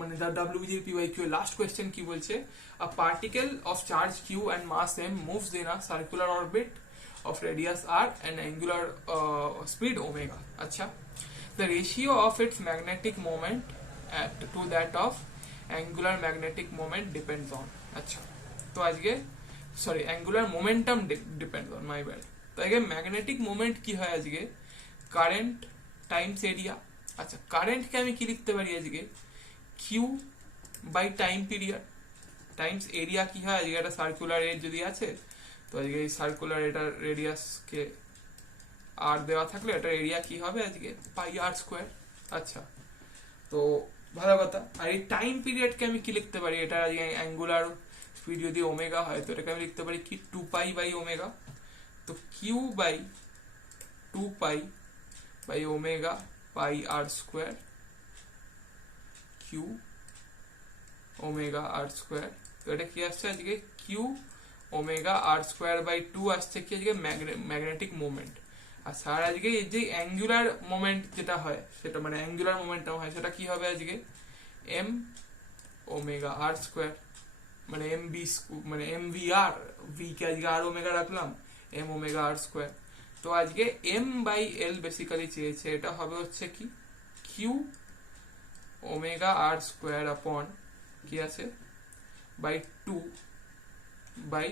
মানে WBJEE PYQ এর লাস্ট কোশ্চেন কি বলছে, a particle of charge q and mass m moves in a circular orbit of radius r and angular speed omega. আচ্ছা, the ratio of its magnetic moment to that of angular magnetic moment depends on. আচ্ছা, তো আজকে sorry angular momentum depends on, my bad. তো আজকে magnetic moment কি হয় আজকে, current Times area. আচ্ছা, কারেন্টকে আমি কি লিখতে পারি আজকে, Q by time period times area কি হয় আজকে, একটা সার্কুলার এর যদি আছে, তো আজকে এই সার্কুলার এটার রেডিয়াসকে আর দেওয়া থাকলে এটার এরিয়া কি হবে আজকে πr²। আচ্ছা, তো ভালো কথা। আর এই টাইম পিরিয়ডকে আমি কি লিখতে পারি, এটা আজকে অ্যাঙ্গুলার স্পিড যদি ওমেগা হয়, তো এটাকে আমি লিখতে পারি কি 2π/ওমেগা। তো কিউ বাই 2π/ওমেগা πr², কিউ ওমেগা r²। তো এটা কি আসছে আজকে কিউ ওমেগা r²/2 আসছে কি আজকে ম্যাগনেটিক মোমেন্ট। আর স্যার আজকে এই যে অ্যাঙ্গুলার মোমেন্ট যেটা হয় সেটা মানে অ্যাঙ্গুলার মোমেন্টাম হয় সেটা কি হবে আজকে m ওমেগা r², মানে mv মানে mvr, v কে আজকে r ওমেগা রাখলাম, m ওমেগা r²। তো আজকে m/l বেসিক্যালি চেয়েছে, এটা হবে হচ্ছে কি q ওমেগা r² আপন কি আছে বাই 2 বাই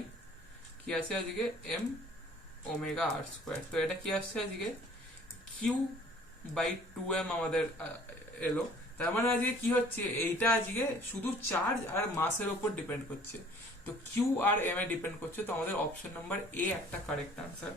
কি আছে আজকে m ওমেগা r²। তো এটা কি আসছে আজকে q/2m আমাদের এলো। তার মানে আজকে কি হচ্ছে, এইটা আজকে শুধু চার্জ আর মাসের উপর ডিপেন্ড করছে, তো Q R M A depend করছে। তো আমাদের অপশন নাম্বার এ একটা কারেক্ট আনসার।